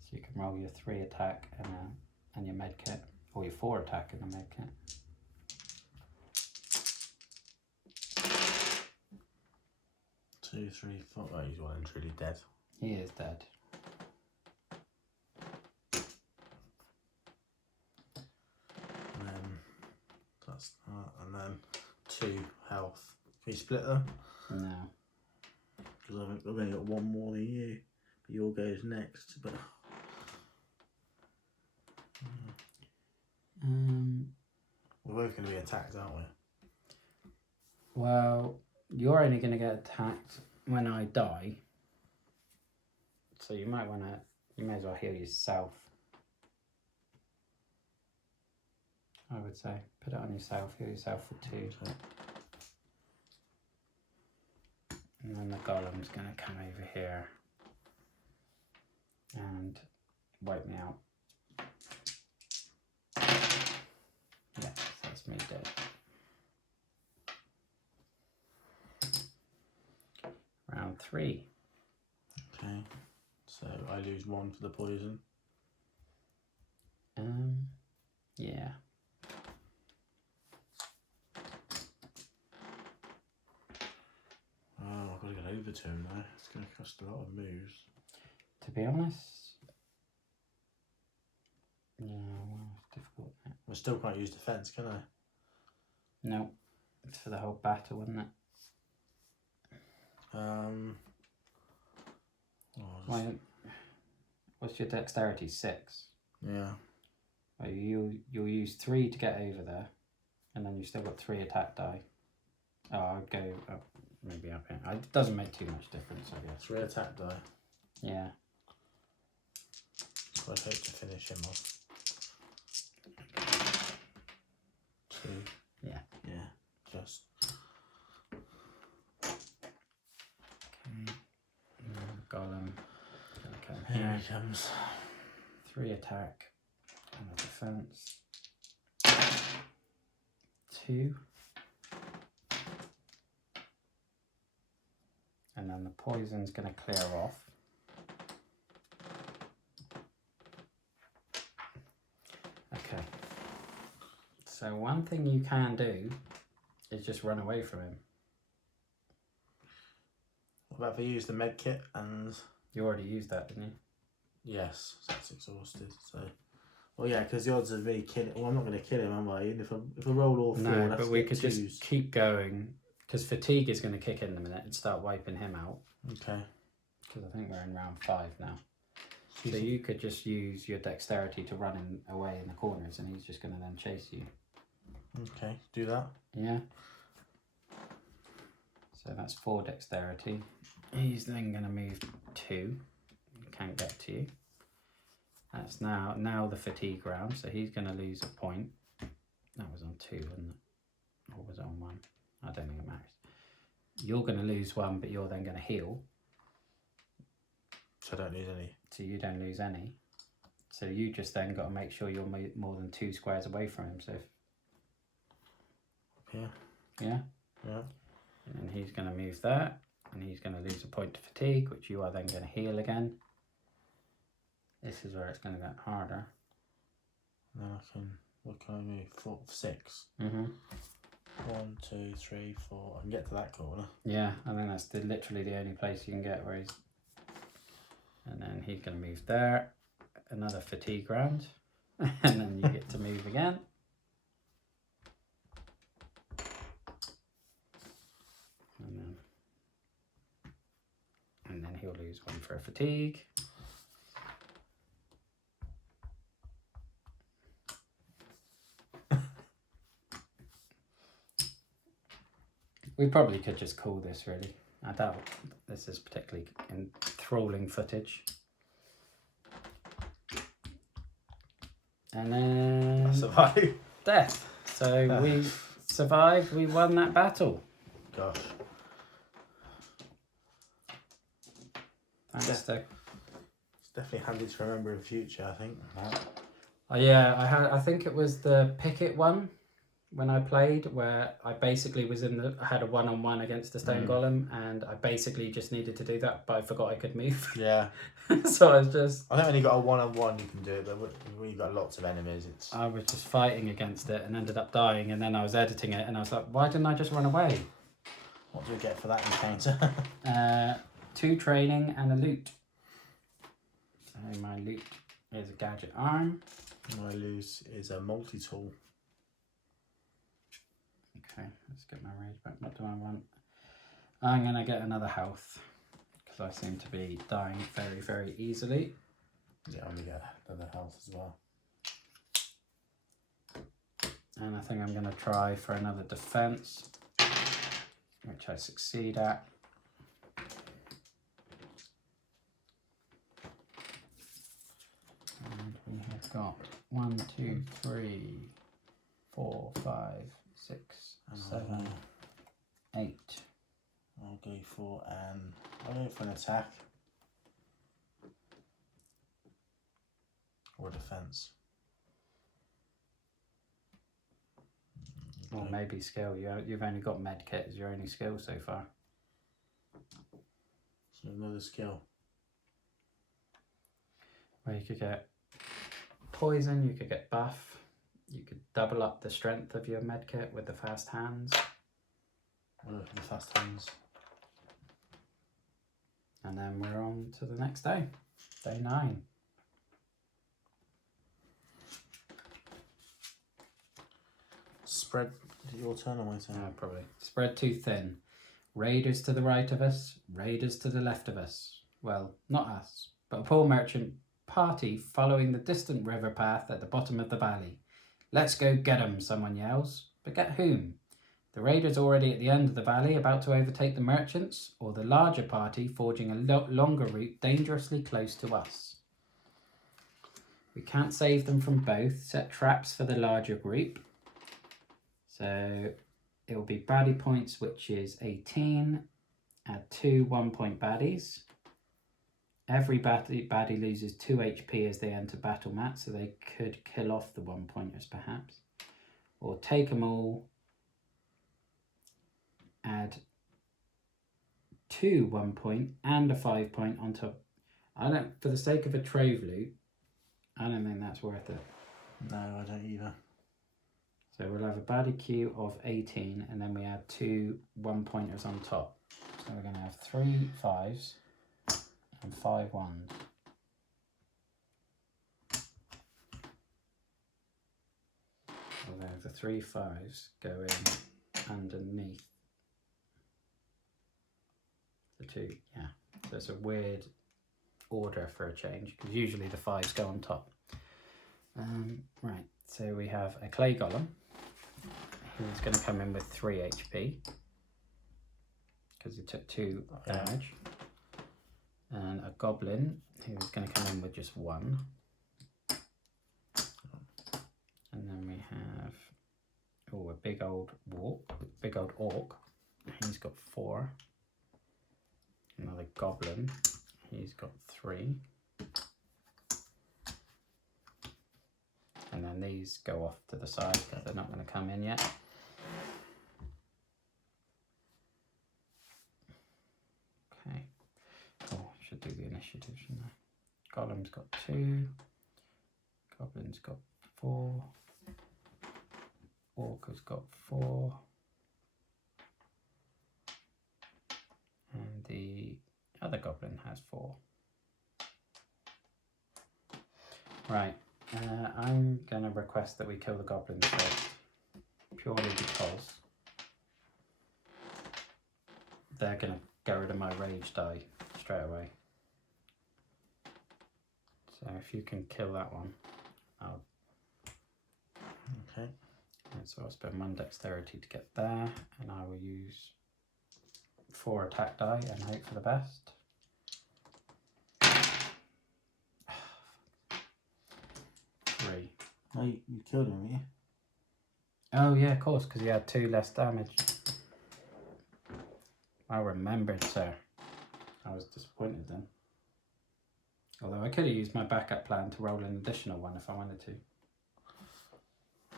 So you can roll your 3 attack and your med kit, or your 4 attack and the med kit. Two, three, four. Oh, he's well and truly dead. He is dead. And then that's that. And then 2 health. Can you split them? No. Because I've only got 1 more than you. But yours goes next. But we're both going to be attacked, aren't we? Well, you're only going to get attacked when I die. So you might as well heal yourself. I would say. Put it on yourself, heal yourself for 2. Okay. And then the golem's going to come over here and wipe me out. Yeah, that's me dead. Round 3. Okay. So I lose 1 for the poison. Yeah. Oh, I've got to get over to him now. It's going to cost a lot of moves. To be honest, no, well, it's difficult. I still can't use defense, can I? No, it's for the whole battle, isn't it? What's your dexterity? 6. Yeah. Well, you'll use 3 to get over there, and then you've still got 3 attack die. Oh, I'll go up, maybe up here. It doesn't make too much difference, I guess. 3 attack die. Yeah. So I hope to finish him off. 2. Yeah. Yeah. Just. Okay. Golem. Okay. Here he comes. 3 attack and a defense. 2. And then the poison's going to clear off. Okay. So one thing you can do is just run away from him. What about if I use the med kit and... You already used that, didn't you? Yes, so that's exhausted. So, well, yeah, because the odds of me killing... Well, I'm not going to kill him, am I? And if I roll all 4, no, but we could 2s. just keep going, because fatigue is going to kick in a minute and start wiping him out. Okay. Because I think we're in round 5 now. So you could just use your dexterity to run away in the corners, and he's just going to then chase you. Okay, do that. Yeah. So that's 4 dexterity. He's then going to move 2. He can't get to you. That's now the fatigue round, so he's going to lose a point. That was on 2, wasn't it? Or was it on 1? I don't think it matters. You're going to lose 1, but you're then going to heal. So I don't lose any. So you don't lose any. So you just then got to make sure you're more than 2 squares away from him. So Yeah. Yeah? Yeah. And he's going to move that. And he's going to lose a point to fatigue, which you are then going to heal again. This is where it's going to get harder. And then I can, what can I move? 4, 6. Mm-hmm. 1, 2, 3, 4. I can get to that corner. Yeah, I think that's literally the only place you can get where he's... And then he's going to move there. Another fatigue round. And then you get to move again. And then he'll lose 1 for a fatigue. We probably could just call this, really. I doubt this is particularly enthralling footage. And then... I survive. Death. So we survived, we won that battle. Gosh. Thanks to... It's definitely handy to remember in future, I think. Yeah, I think it was the Picket one when I played, where I basically was I had a one-on-one against the stone golem, and I basically just needed to do that, but I forgot I could move. Yeah. So I was just... I think when you got a one-on-one you can do it, but when you've got lots of enemies, it's... I was just fighting against it and ended up dying, and then I was editing it and I was like, why didn't I just run away? What do we get for that encounter? 2 training and a loot. So my loot is a gadget arm. My loot is a multi-tool. Okay, let's get my rage back. What do I want? I'm going to get another health, because I seem to be dying very, very easily. Yeah, I'm going to get another health as well. And I think I'm going to try for another defense, which I succeed at. And we have got 1, 2, 3, 4, 5, 6, 7, 8. I'll go for an attack or defense. Or maybe skill. You've only got medkit as your only skill so far. So another skill. Well, you could get poison, you could get buff, you could double up the strength of your medkit with the fast hands. What are the fast hands? And then we're on to the next day, day 9. Spread. Is it your turn or my turn? Probably. Spread too thin. Raiders to the right of us, raiders to the left of us. Well, not us, but a poor merchant party following the distant river path at the bottom of the valley. Let's go get 'em, someone yells. But get whom? The raiders already at the end of the valley, about to overtake the merchants, or the larger party forging a longer route dangerously close to us? We can't save them from both. Set traps for the larger group. So it will be baddie points, which is 18. Add 2 1-point baddies. Every baddie loses 2 HP as they enter battle mat, so they could kill off the 1-pointers perhaps. Or take them all. Add 2 1-point and a 5-point on top. For the sake of a trove loot, I don't think that's worth it. No, I don't either. So we'll have a baddie queue of 18, and then we add 2 1-pointers on top. So we're going to have 3 5s and 5 1s. Although the 3 5s go in underneath the 2, yeah. So it's a weird order for a change, because usually the 5s go on top. Right, so we have a clay golem, who's going to come in with 3 HP, because he took 2 damage. And a goblin, who's going to come in with just 1. And then we have a big old orc. He's got 4. Another goblin. He's got 3. And then these go off to the side because they're not going to come in yet. Okay. Oh, I should do the initiative, shouldn't I? Golem's got 2. Goblin's got 4. Walker's got 4. And the other goblin has 4. Right, I'm going to request that we kill the goblins first, purely because they're going to get rid of my rage die straight away. So if you can kill that one, I'll... Okay. And so I'll spend 1 dexterity to get there, and I will use 4 attack die and hope for the best. Three. No, you killed him, haven't you? Oh yeah, of course, because he had 2 less damage. I remembered, sir. I was disappointed then. Although I could have used my backup plan to roll an additional one if I wanted to.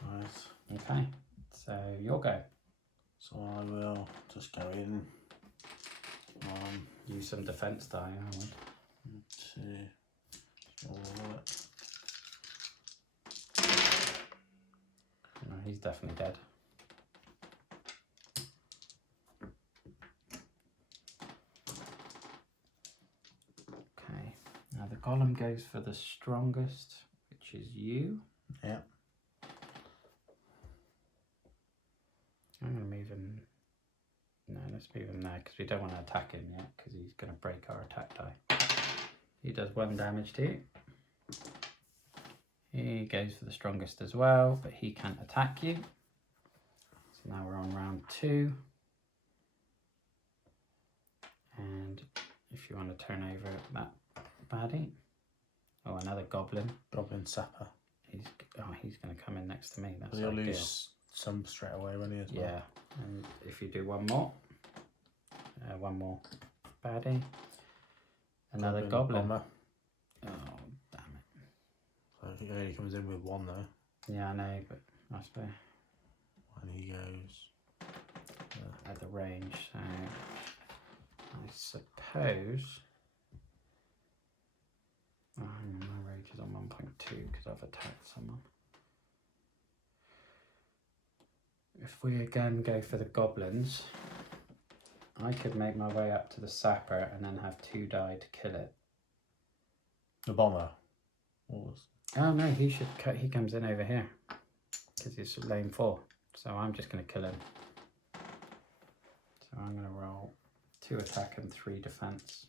Right. Okay, so your go. So I will just go in. Use some defense die, I would. 2. Roll it. No, he's definitely dead. Okay, now the golem goes for the strongest, which is you. Yeah. I'm going to move him. No, let's move him there because we don't want to attack him yet because he's going to break our attack die. He does 1 damage to you. He goes for the strongest as well, but he can't attack you. So now we're on round 2. And if you want to turn over that baddie. Oh, another goblin. Goblin sapper. He's going to come in next to me. That's He'll ideal. lose some straight away, won't he, as well? Yeah, and if you do one more baddie, another goblin. Bomber. Oh, damn it. So he only comes in with 1 though. Yeah, I know, but I suppose And he goes at the range, so I suppose. Oh, hang on, my rage is on 1.2 because I've attacked someone. If we again go for the goblins, I could make my way up to the sapper and then have 2 die to kill it. the bomber. Oh no, he comes in over here because he's lane 4. So I'm just going to kill him. So I'm going to roll 2 attack and 3 defense.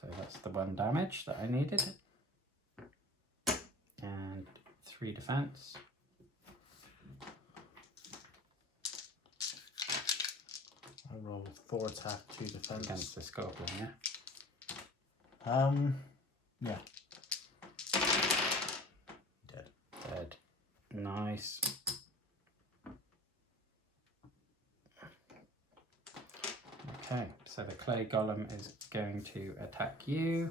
So that's the 1 damage that I needed. And 3 defense. I roll 4 attack, 2 defense. Against the scorpion, yeah? Yeah. Dead. Nice. Okay, so the clay golem is going to attack you.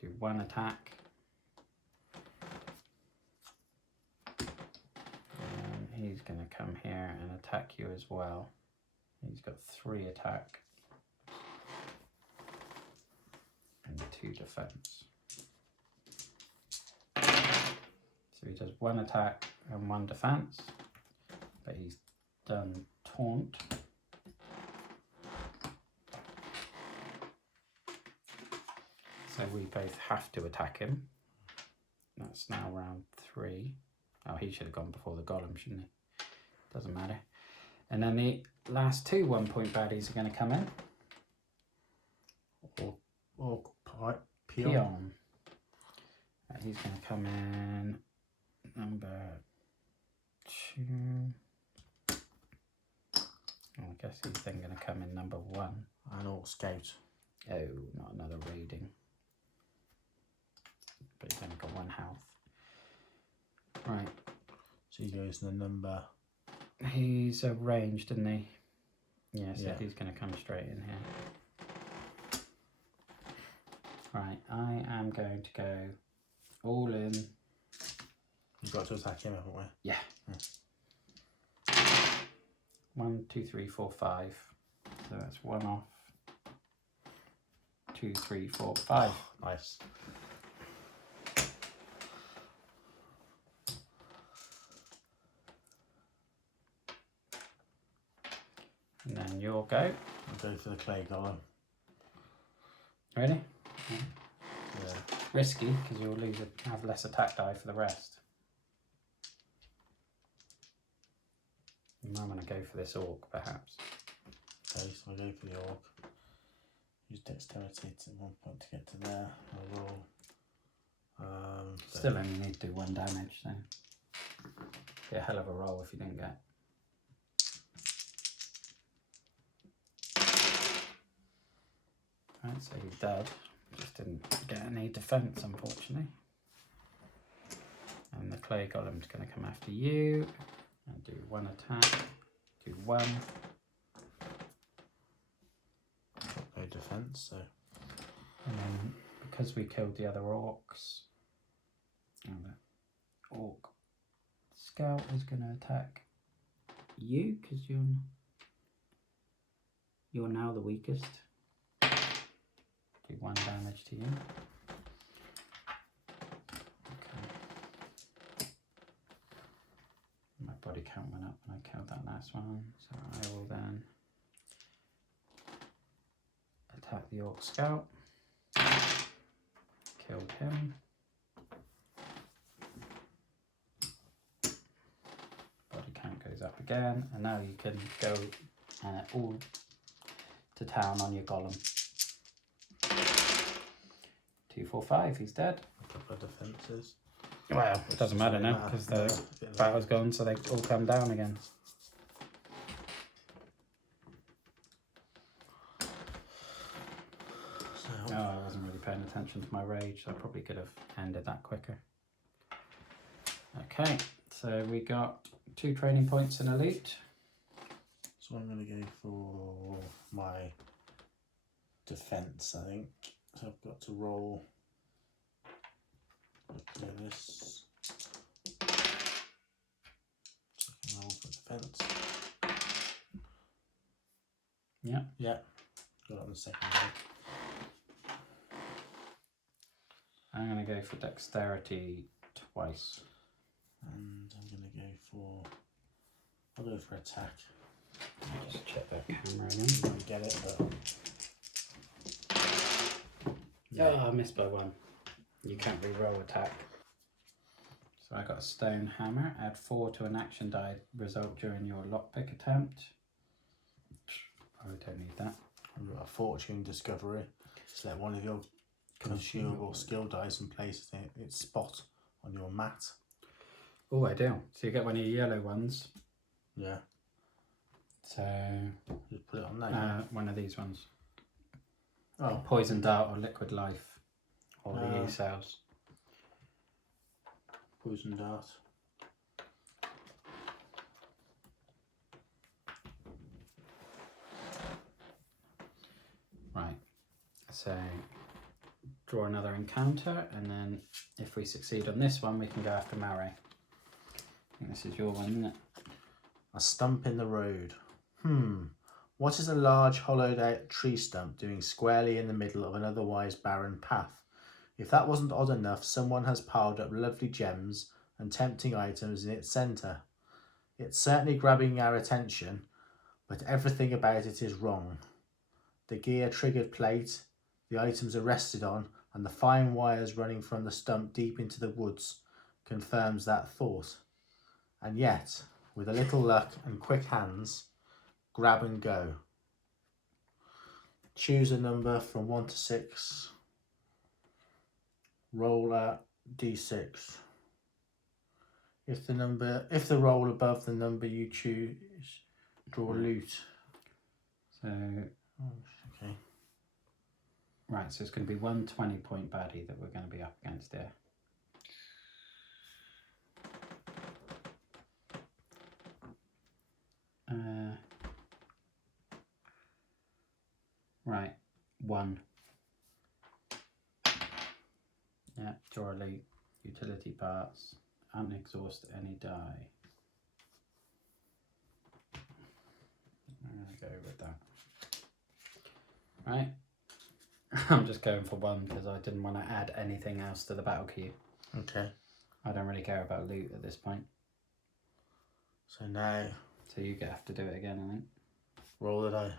Do 1 attack. And he's going to come here and attack you as well. He's got 3 attack. And 2 defense. So he does 1 attack and 1 defense, but he's done taunt. So we both have to attack him. That's now round 3. Oh, he should have gone before the golem, shouldn't he? Doesn't matter. And then the last 2 1-point baddies are going to come in. Or Peon. He's going to come in number 2. I guess he's then going to come in number 1. And Orc Scout. Oh, not another raiding. But he's only got 1 health. Right. So he goes in the number. He's ranged, isn't he? Yeah, so Yeah. he's going to come straight in here. Right, I am going to go all in. You've got to attack him, haven't we? Yeah. 1, 2, 3, 4, 5. So that's 1 off. 2, 3, 4, 5. Nice. And then you'll go. I'll go for the clay golem. Ready? Yeah. Risky because you'll have less attack die for the rest. You might want to go for this orc, perhaps. Okay, so I go for the orc. Use dexterity at 1 point to get to there. I roll. Still only need to do 1 damage, so be a hell of a roll if you didn't get. Right, so he's dead. Just didn't get any defense, unfortunately. And the clay golem's going to come after you and do 1 attack. Do 1. No defense, so. And then because we killed the other orcs, the orc scout is going to attack you because you're now the weakest. Do 1 damage to you. Okay. My body count went up when I killed that last one, so I will then attack the orc scout. Killed him. Body count goes up again, and now you can go all to town on your golem. 2, 4, 5. He's dead. A couple of defences. Well, it doesn't matter now because the battle's gone, so they all come down again. So, Oh, I wasn't really paying attention to my rage, so I probably could have ended that quicker. Okay, so we got 2 training points in elite. so I'm going to go for my defense, I think. So I've got to roll. Clear this. Second roll for defense. Yeah. Yeah. Got it on the second roll. I'm going to go for dexterity twice. And I'm going to go for. I'll go for attack. I'll just check that camera again. Didn't get it, but. Oh, I missed by 1. You can't re-roll attack. So I got a stone hammer. Add 4 to an action die result during your lockpick attempt. I don't need that. I've got a fortune discovery. Select one of your consumable skill dice and place its spot on your mat. Oh, I do. So you get one of your yellow ones. Yeah. So Just put it on there. one of these ones. Oh. Poison dart or liquid life. Or the E-cells. Poison dart. Right. So draw another encounter, and then if we succeed on this one, we can go after Marrow. I think this is your one, isn't it? A stump in the road. What is a large hollowed out tree stump doing squarely in the middle of an otherwise barren path? If that wasn't odd enough, someone has piled up lovely gems and tempting items in its centre. It's certainly grabbing our attention, but everything about it is wrong. The gear triggered plate, the items are rested on, and the fine wires running from the stump deep into the woods confirms that thought. And yet, with a little luck and quick hands, grab and go. Choose a number from 1 to 6. Roll a d6. If the roll above the number you choose, draw loot. So Okay. right, so it's going to be 1 20-point baddie that we're going to be up against here. Right, 1. Yeah, draw elite, utility parts, unexhaust any die. I'm going to go with that. Right, I'm just going for 1 because I didn't want to add anything else to the battle queue. Okay. I don't really care about loot at this point. So now... So you have to do it again, I think. Roll the die.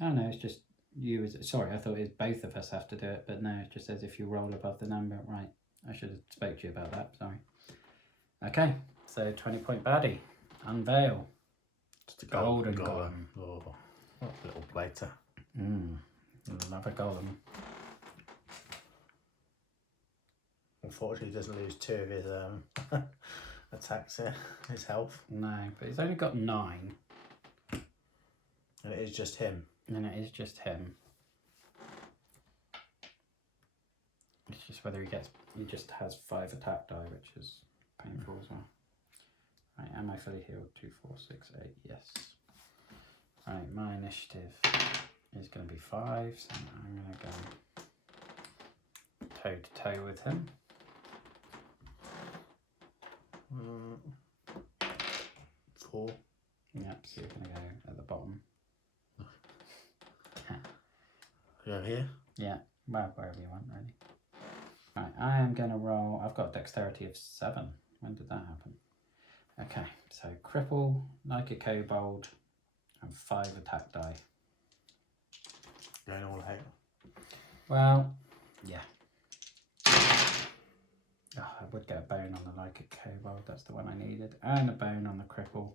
Oh no, it's just you. Sorry, I thought it was both of us have to do it, but no, it just says if you roll above the number. Right, I should have spoke to you about that, sorry. Okay, so 20-point baddie. Unveil. Just a Golden golem. Oh, what a little blighter. Another golem. Unfortunately, he doesn't lose 2 of his attacks here, his health. No, but he's only got 9. And it is just him. And it is just him. It's just whether he just has 5 attack die, which is painful as well. Right, am I fully healed? 2, 4, 6, 8, yes. Right, my initiative is going to be 5, so I'm going to go toe to toe with him. 4. Yep, so you're going to go at the bottom. Go here? Yeah, well, wherever you want, really. Right, I am going to roll. I've got dexterity of 7. When did that happen? Okay, so cripple, like a kobold, and 5 attack die. Going all out. Well, yeah. Oh, I would get a bone on the like a kobold. That's the one I needed, and a bone on the cripple.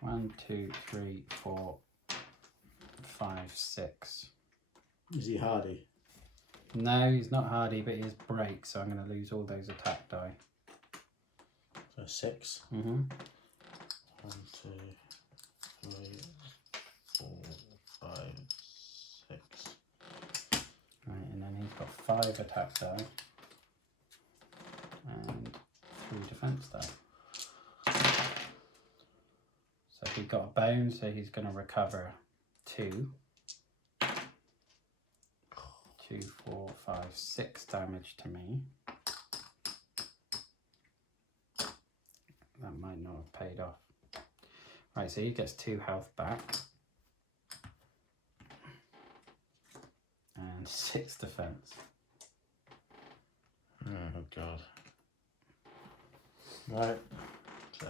1, 2, 3, 4, 5, 6. Is he hardy? No, he's not hardy, but he is break, so I'm going to lose all those attack die. So 6. 1, 1, 2, 3, 4, 5, 6. Right, and then he's got 5 attack die and 3 defense die. So he got a bone, so he's going to recover 2. 2, 4, 5, 6 damage to me. That might not have paid off. Right, so he gets 2 health back. And 6 defense. Oh, God. Right. So,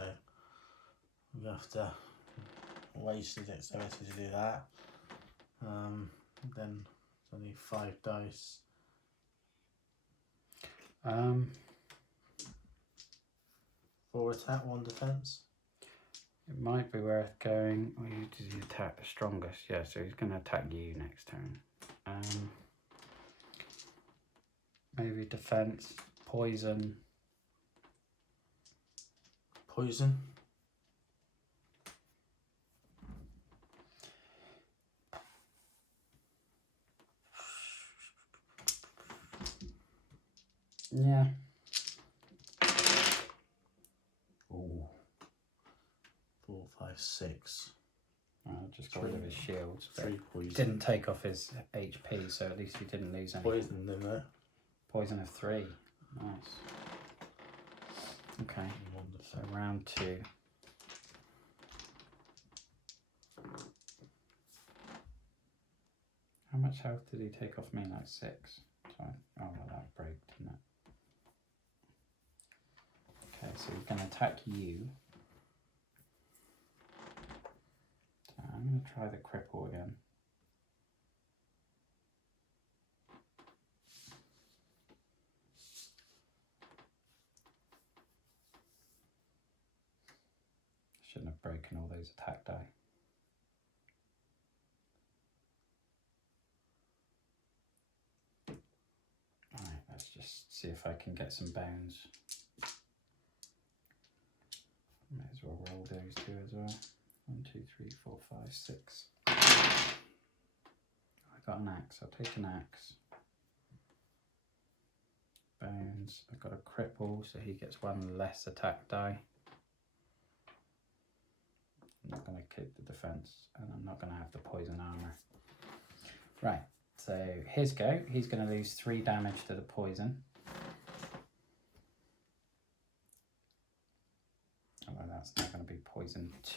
we have to waste the dexterity to do that. Then it's only 5 dice. 4 attack, 1 defense. It might be worth going. Well, you does he attack the strongest? Yeah, so he's going to attack you next turn. Maybe defense, poison. Poison. Yeah. Ooh. 4, 5, 6. I just got rid of his shields. 3 poison. Didn't take off his HP, so at least he didn't lose any. Poison, didn't it? Poison of 3. Nice. Okay. So round 2. How much health did he take off me? Like 6. So, oh, well, that broke, didn't it? Okay, so he's going to attack you. So I'm going to try the cripple again. Shouldn't have broken all those attack die. Alright, let's just see if I can get some bones. Might as well roll those 2 as well. 1, 2, 3, 4, 5, 6. I got an axe. I'll take an axe. Bones. I've got a cripple, so he gets 1 less attack die. I'm not going to keep the defense, and I'm not going to have the poison armor. Right, so his go. He's going to lose 3 damage to the poison. Oh, well, that's now going to be poison 2.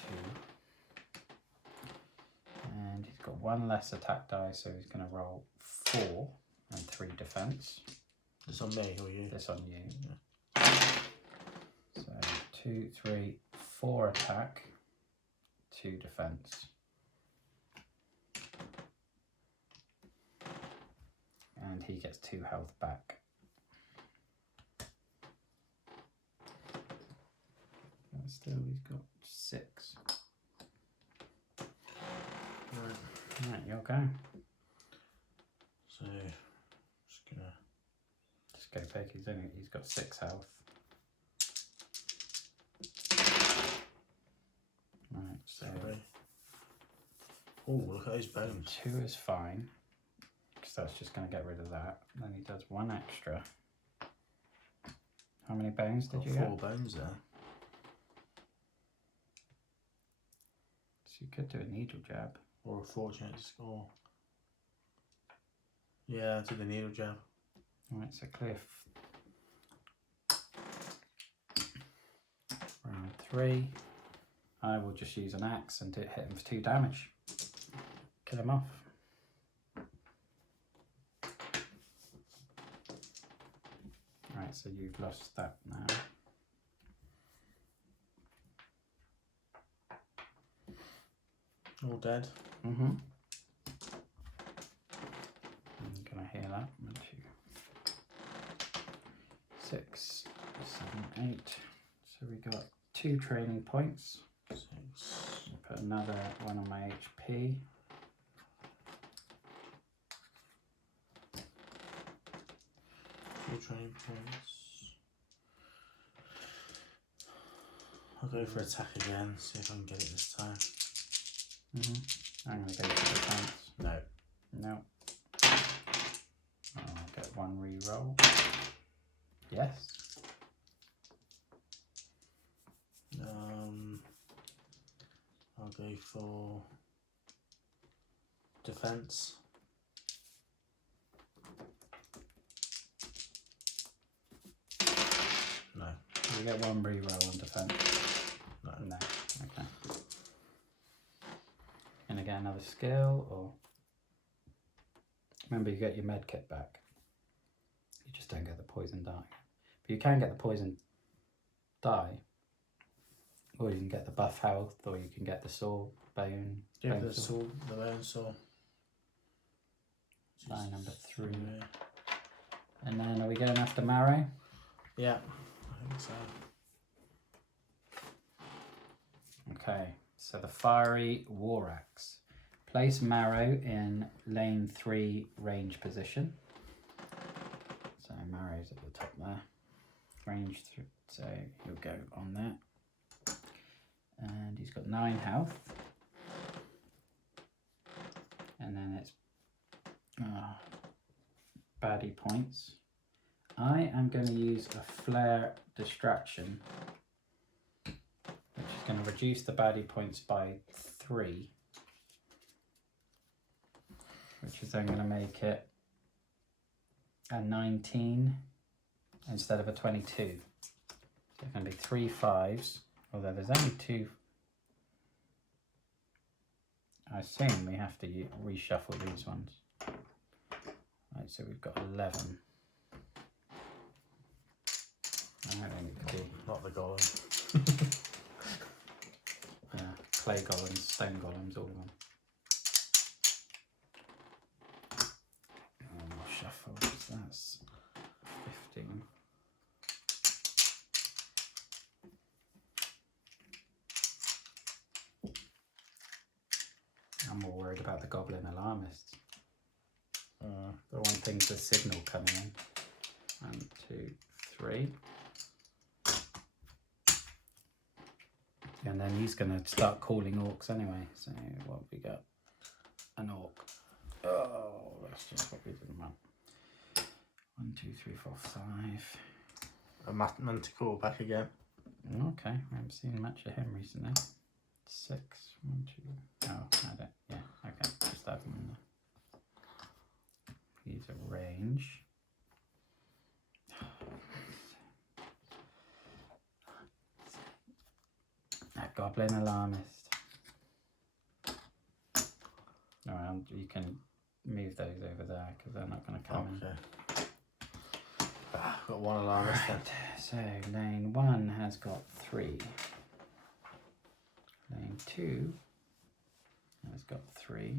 And he's got 1 less attack die, so he's going to roll 4 and 3 defense. This on me or you? This on you. Yeah. So 2, 3, 4 attack, 2 defense. And he gets 2 health back. And still, he's got 6. Right, you'll go. So, just go big. He's got 6 health. Right, so. Oh, look at those bones. 2 is fine. Because that's just going to get rid of that. Then he does 1 extra. How many bones did you get? 4 bones there. So you could do a needle jab. Or a fortunate score. Yeah, do the needle jab. Right, so Cliff. Round 3. I will just use an axe and hit him for 2 damage. Kill him off. Right, so you've lost that now. All dead. Mm-hmm. I'm gonna heal up. 1, 2, 6, 7, 8. So we got 2 training points. 6. Put another 1 on my HP. Training points. I'll go for attack again, see if I can get it this time. I'm going to go for defense. No. No. I'll get 1 re-roll. Yes. I'll go for defense. No. You get 1 re-roll on defense. No. No. Okay. And again, another skill, or remember you get your med kit back. You just don't get the poison die. But you can get the poison die, or you can get the buff health, or you can get the saw bone. Yeah, the saw, the bone saw. Die number 3. Yeah. And then are we going after Marrow? Yeah, I think so. Okay, so the fiery war axe. Place Marrow in lane 3 range position. So Marrow's at the top there. Range 3, so he'll go on there. And he's got 9 health. And then it's baddie points. I am going to use a flare distraction, which is going to reduce the baddie points by 3, which is then going to make it a 19 instead of a 22. So it's going to be 3 5s, although there's only 2. I assume we have to reshuffle these ones. Right, so we've got 11. I don't think it could be. Not the golem. Yeah, clay golems, stone golems, all of them. And we'll shuffle, so that's 15. I'm more worried about the goblin alarmists. The one thing's the signal coming in. 1, 2, 3. And then he's going to start calling orcs anyway. So what have we got? An orc. Oh, that's just what we didn't want. 1, 2, 3, 4, 5. A manticore back again. Okay, I haven't seen much of him recently. 6. 1, 2. Oh, I don't. Yeah, okay. Just have him in there. He's a range. A goblin alarmist. around. You can move those over there because they're not going to come in. I've got one alarmist then. So lane 1 has got 3. Lane 2 has got 3.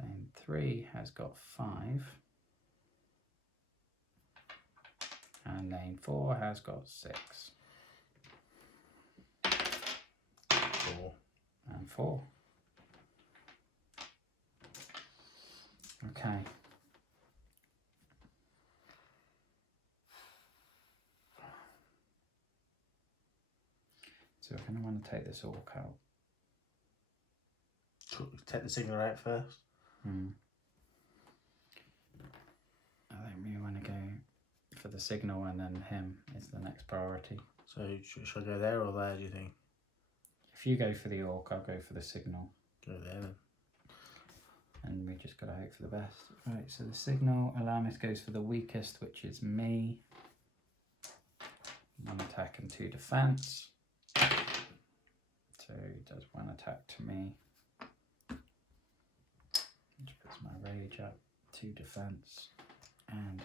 Lane 3 has got 5. And lane 4 has got 6. 4. And 4. Okay. So we're going to want to take this orc out. Take the signal out first. I think we want to go for the signal and then him is the next priority. So should I go there or there, do you think? If you go for the orc, I'll go for the signal. Go there then. And we just got to hope for the best. Right, so the signal alarmist goes for the weakest, which is me. 1 attack and 2 defense. So he does 1 attack to me. Which puts my rage up, 2 defense, and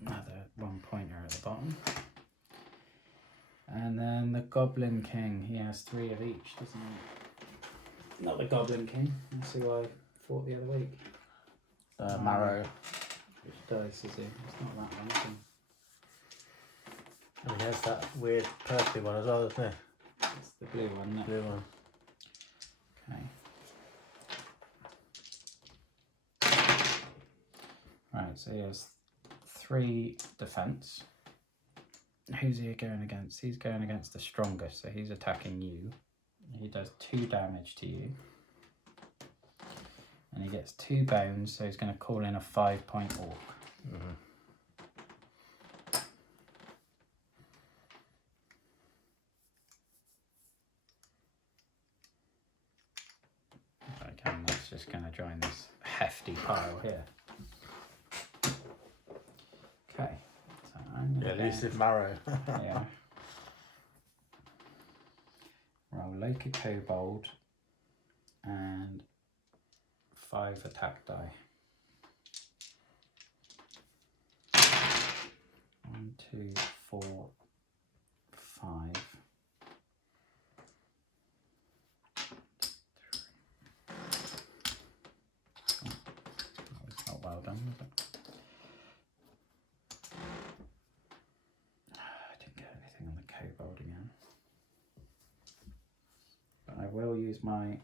another 1 pointer at the bottom. And then the Goblin King, he has 3 of each, doesn't he? Not the Goblin King, that's who I fought the other week. Marrow. Which dice is he? It's not that one, is it? And he has that weird purpley one as well, doesn't he? It's the blue one, isn't it? Blue one. Okay. Right, so he has 3 defense. Who's he going against? He's going against the strongest, so he's attacking you. He does 2 damage to you. And he gets 2 bones, so he's going to call in a 5-point orc. If I can, that's just going to join this hefty pile here. Okay. So I'm gonna Elusive Marrow. yeah. Roll Loki Kobold and 5 attack die. 1, 2, 4, 5. Oh, that was not well done, was it? I didn't get anything on the kobold again. But I will use my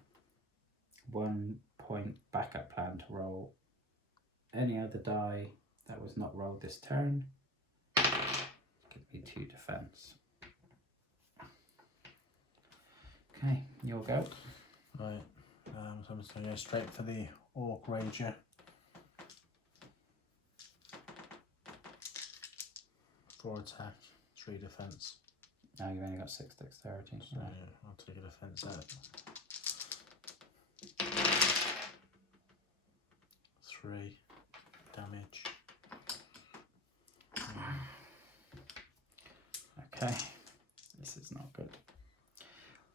1-point backup plan to roll any other die that was not rolled this turn. Give me 2 defense. Okay, you'll go. Right. So I'm just going to go straight for the Orc Rager. 4 attack, 3 defense. Now you've only got 6 dexterity. So I'll take a defense out. 3 damage. Okay, this is not good.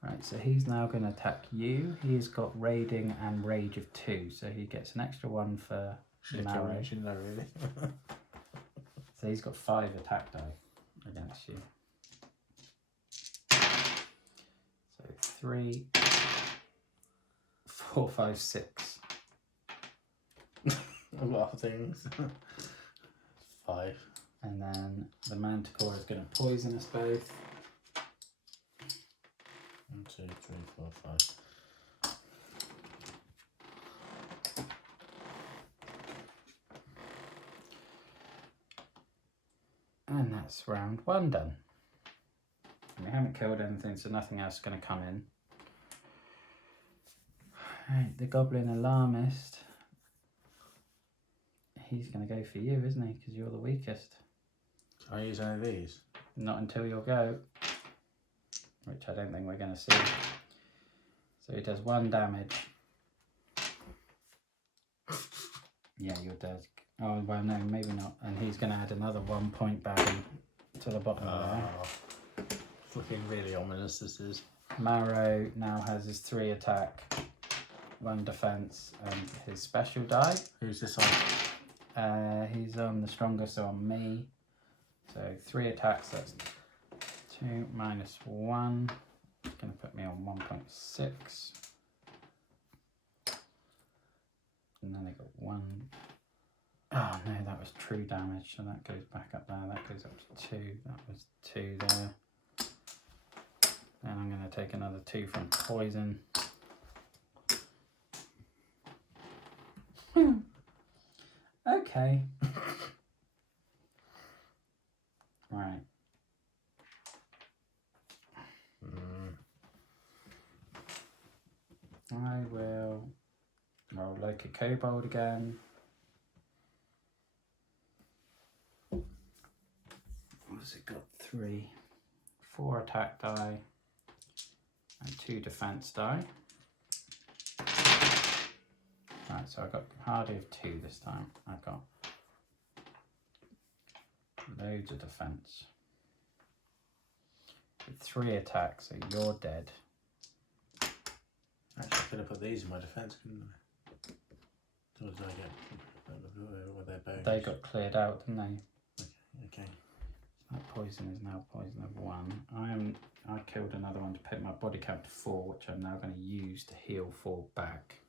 Right, so he's now going to attack you. He's got raiding and rage of 2, so he gets an extra 1 for Marrow. Shouldn't know really. So he's got 5 attack die against you. So 3, 4, 5, 6. A lot of things. 5. And then the Manticore is going to poison us both. 1, 2, 3, 4, 5. And that's round 1 done. And we haven't killed anything, so nothing else is going to come in. Right, the Goblin Alarmist. He's going to go for you, isn't he? Because you're the weakest. Can I use any of these? Not until you'll go. Which I don't think we're going to see. So he does 1 damage. Yeah, you're dead. Oh, well, no, maybe not. And he's going to add another 1 point baddie to the bottom of there. Looking really ominous, this is. Marrow now has his 3 attack. 1 defense, and his special die. Who's this on? He's on the strongest on me. So 3 attacks, that's 2 minus 1. Gonna put me on 1.6. And then I got 1. Oh no, that was true damage, so that goes back up there. That goes up to 2. That was 2 there. Then I'm gonna take another 2 from poison. Okay. Right. I will roll like a kobold again. What's it got? 3, 4 attack die, and 2 defense die. Right, so I got hardy of 2 this time. I got loads of defense. With 3 attacks, so you're dead. Actually, I could have put these in my defence, couldn't I? Or did I get with their bones? They got cleared out, didn't they? Okay. That poison is now poison of 1. I killed another one to put my body count to 4, which I'm now going to use to heal 4 back.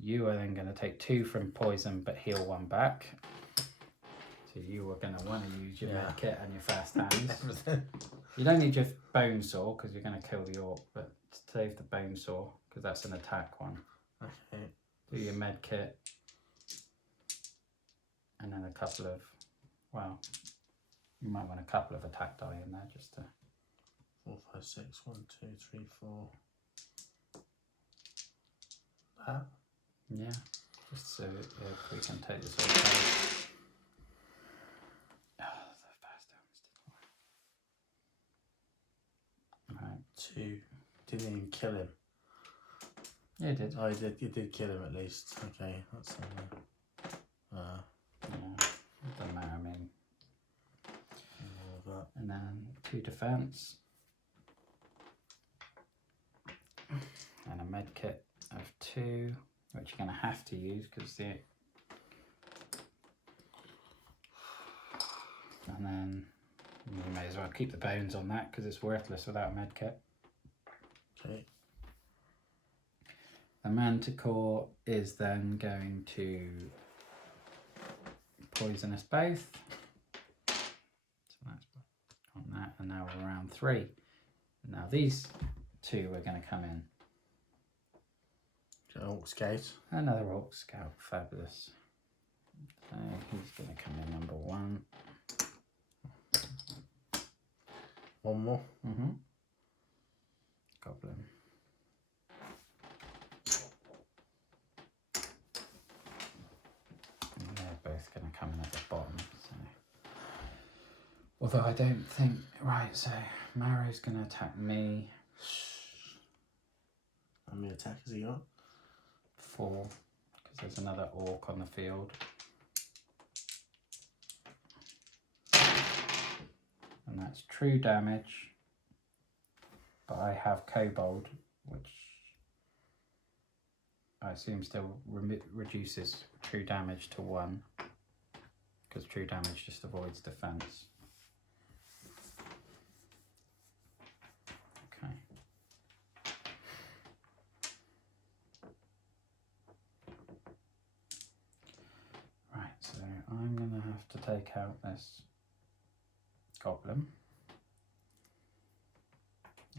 You are then going to take 2 from poison, but heal 1 back. So you are going to want to use your med kit and your fast hands. You don't need your bone saw because you're going to kill the orc, but save the bone saw because that's an attack one. Okay. Do your med kit, and then a couple of, well, you might want a couple of attack die in there just to. 4, 5, 6. 1, 2, 3, 4. That. Yeah, just so if we can take this all down. Oh, the fast hands. Right. 2. Didn't even kill him. Yeah, it did. Oh, you did kill him at least. Okay, that's Yeah, it doesn't matter, I mean. And then 2 defense. And a med kit of 2, which you're going to have to use because and then you may as well keep the bones on that because it's worthless without a med kit. Okay. The manticore is then going to poison us both. So that's on that, and now we're around 3. Now these 2 are going to come in. Orc Scout. Another Orc Scout, fabulous. So he's going to come in number 1. One more. Goblin. And they're both going to come in at the bottom. So. Although I don't think... Right, so Marrow's going to attack me. How many attack has he got? 4, because there's another orc on the field. And that's true damage. But I have kobold, which I assume still reduces true damage to 1, because true damage just avoids defense. Okay. Right, so I'm going to have to take out this goblin.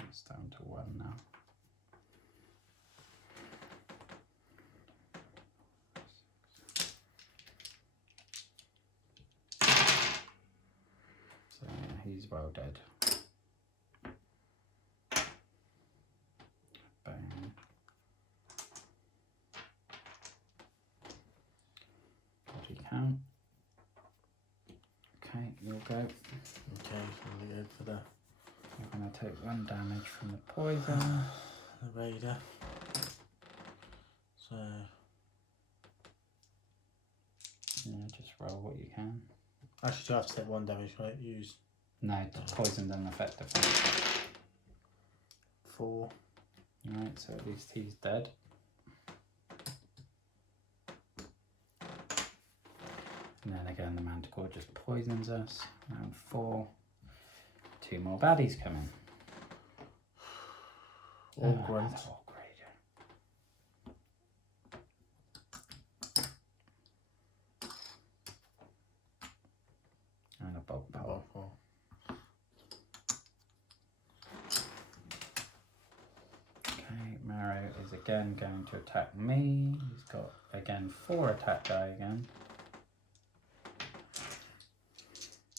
It's down to 1 now. So yeah, he's well dead. Bone. Body count. Okay, you'll go. Okay, so we go for the You're going to take 1 damage from the poison. the raider. So Yeah, just roll what you can. actually, do I have to take 1 damage? Right? Use No, the poison doesn't affect defense. 4. Alright, so at least he's dead. And then again, the Manticore just poisons us. Round 4. 2 more baddies coming. All grunt. All great. And a bog pole. Okay, Marrow is again going to attack me. He's got again 4 attack die again.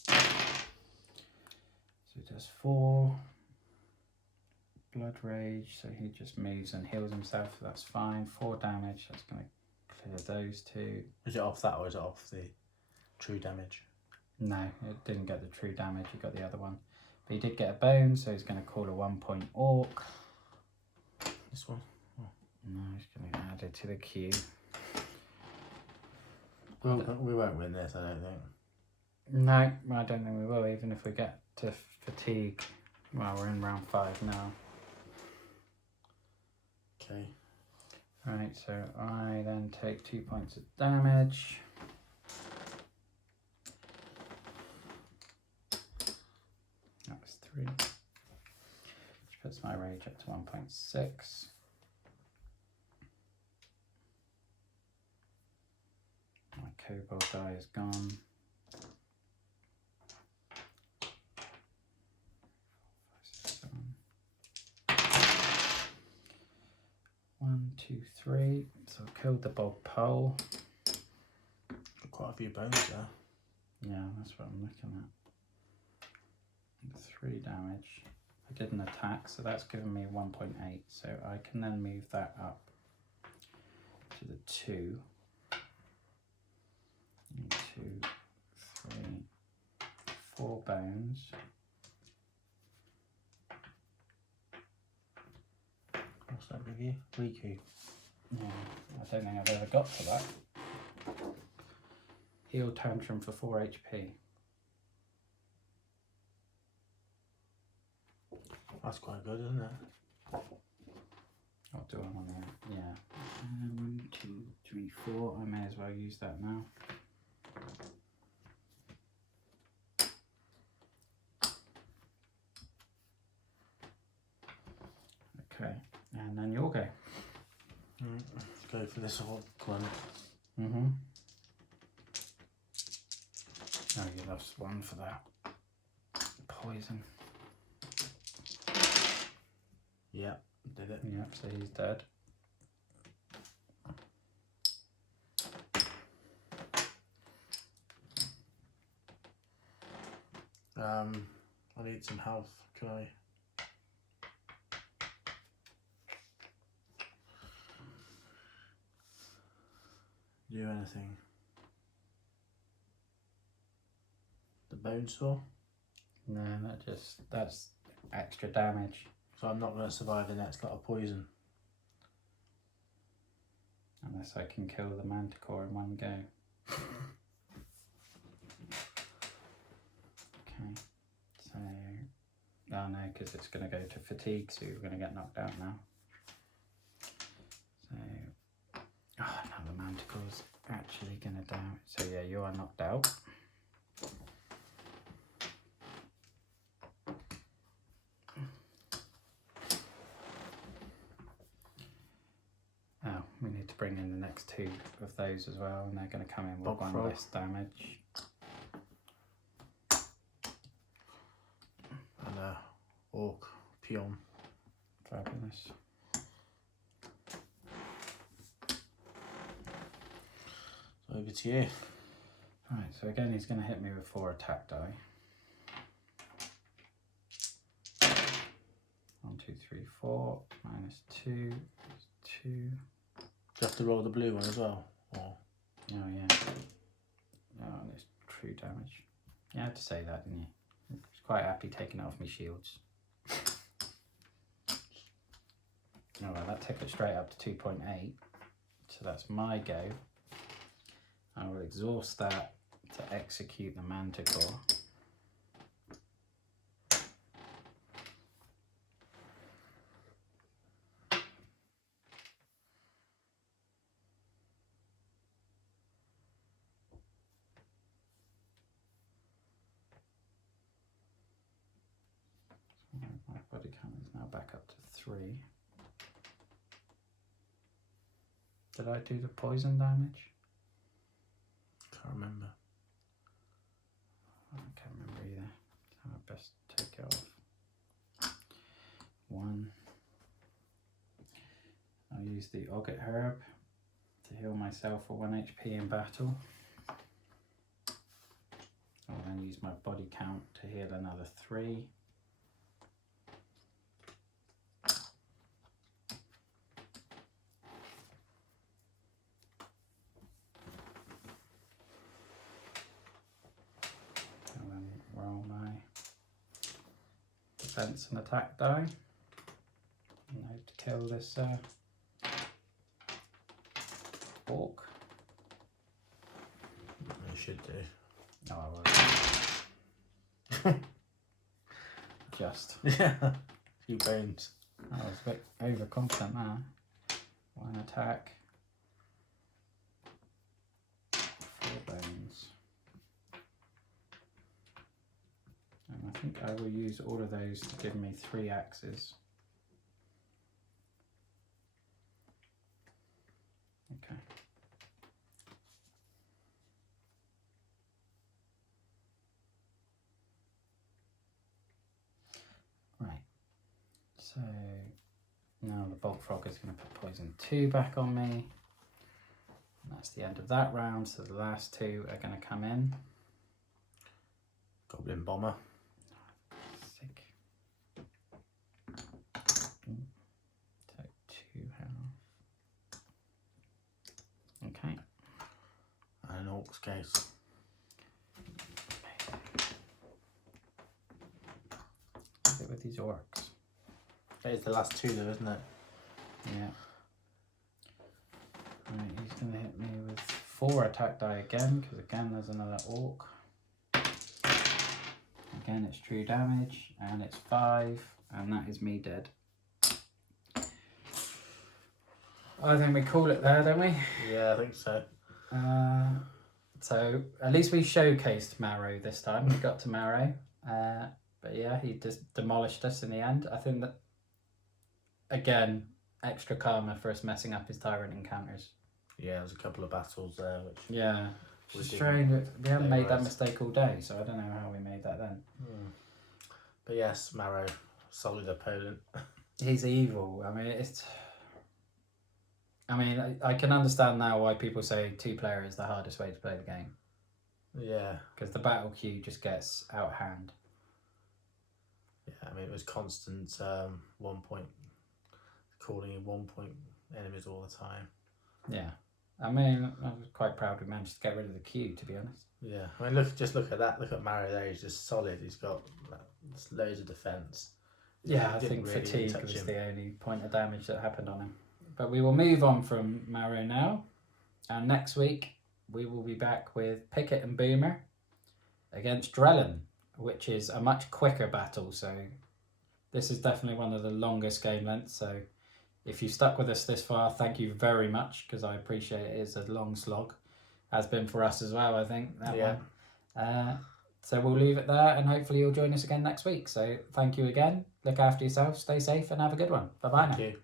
So he does 4 blood rage, so he just moves and heals himself, so that's fine. 4 damage, that's going to clear those 2. Is it off that or is it off the true damage? No, it didn't get the true damage, he got the other one. But he did get a bone, so he's going to call a 1-point orc. This one? Oh. No, he's going to add it to the queue. Well, we won't win this, I don't think. No, I don't think we will, even if we get to fatigue. Well, we're in round 5 now. Okay. Right, so I then take 2 points of damage. That was 3. Which puts my rage up to 1.6. My kobold die is gone. 1, 2, 3. So I've killed the bog pole. Got quite a few bones there. Yeah, that's what I'm looking at. 3 damage. I did an attack, so that's given me 1.8. So I can then move that up to the 2. 2, 3, 4 bones. What's that give you? Riku. Yeah, I don't think I've ever got to that. Heal Tantrum for 4 HP. That's quite good, isn't it? What do I want to? Yeah. 1, 2, 3, 4. I may as well use that now. Okay, and then you'll go. Let's go for this whole one. Mm-hmm. Oh, you lost 1 for that. Poison. Yep, did it. Yep, so he's dead. I need some health. Can I? Do anything? The bone saw? No, that's extra damage. So I'm not going to survive the next lot of poison. Unless I can kill the Manticore in one go. Okay, so... Oh no, because it's going to go to fatigue, so you're going to get knocked out now. So... Oh, now the Manticore's actually going to die. So yeah, you are knocked out. Oh, we need to bring in the next 2 of those as well, and they're going to come in with Bog 1 frog. less damage. And orc peon. Fabulous. Over to you. Right, so again he's going to hit me with 4 attack die. 1, 2, 3, 4, -2, 2. Do you have to roll the blue one as well? Or? Oh yeah. Oh, and it's true damage. You had to say that, didn't you? I was quite happy taking it off my shields. Oh well, that took it straight up to 2.8. So that's my go. I will exhaust that to execute the Manticore. body count is now back up to 3. Did I do the poison damage? Can't remember. I can't remember either. I best take it off. 1. I'll use the Ogget Herb to heal myself for 1 HP in battle. I'll then use my body count to heal another 3. And then roll my defense and attack die. And I hope to kill this orc. You should do. No, I won't. Just. Yeah. A few bones. I was a bit overconfident there. 1 attack. 4 bones. And I think I will use all of those to give me 3 axes. Okay. Right. So now the Bolt Frog is going to put poison 2 back on me. And that's the end of that round. So the last 2 are going to come in. Goblin Bomber. Sick. So 2 health. Okay. And an Orc's Case. It with these orcs. That is the last 2 though, isn't it? Yeah. Right, he's going to hit me with 4 attack die again, because again there's another orc. Again it's true damage, and it's 5, and that is me dead. I think we call it there, don't we? Yeah, I think so. So at least we showcased Marrow this time. We got to Marrow. But yeah, he just demolished us in the end. I think that, again, extra karma for us messing up his tyrant encounters. Yeah, there's a couple of battles there which... Yeah. We It's didn't strange. We haven't made that realise. mistake all day, so I don't know how we made that then. But yes, Marrow, solid opponent. He's evil. I mean, I can understand now why people say 2-player is the hardest way to play the game. Yeah. Because the battle queue just gets out of hand. Yeah, I mean, it was constant 1 point, calling in 1 point enemies all the time. Yeah. I mean, I was quite proud we managed to get rid of the queue, to be honest. Yeah, I mean, look at that. Look at Marrow there. He's just solid. He's got loads of defence. Yeah, I Didn't think really fatigue touch was him. the only point of damage that happened on him. But we will move on from Marrow now. And next week, we will be back with Pickett and Boomer against Drellin, which is a much quicker battle. So this is definitely one of the longest game lengths. So if you stuck with us this far, thank you very much, because I appreciate it. It's a long slog. Has been for us as well, I think, that one. So we'll leave it there, and hopefully you'll join us again next week. So thank you again. Look after yourself, stay safe, and have a good one. Bye-bye now. Thank you.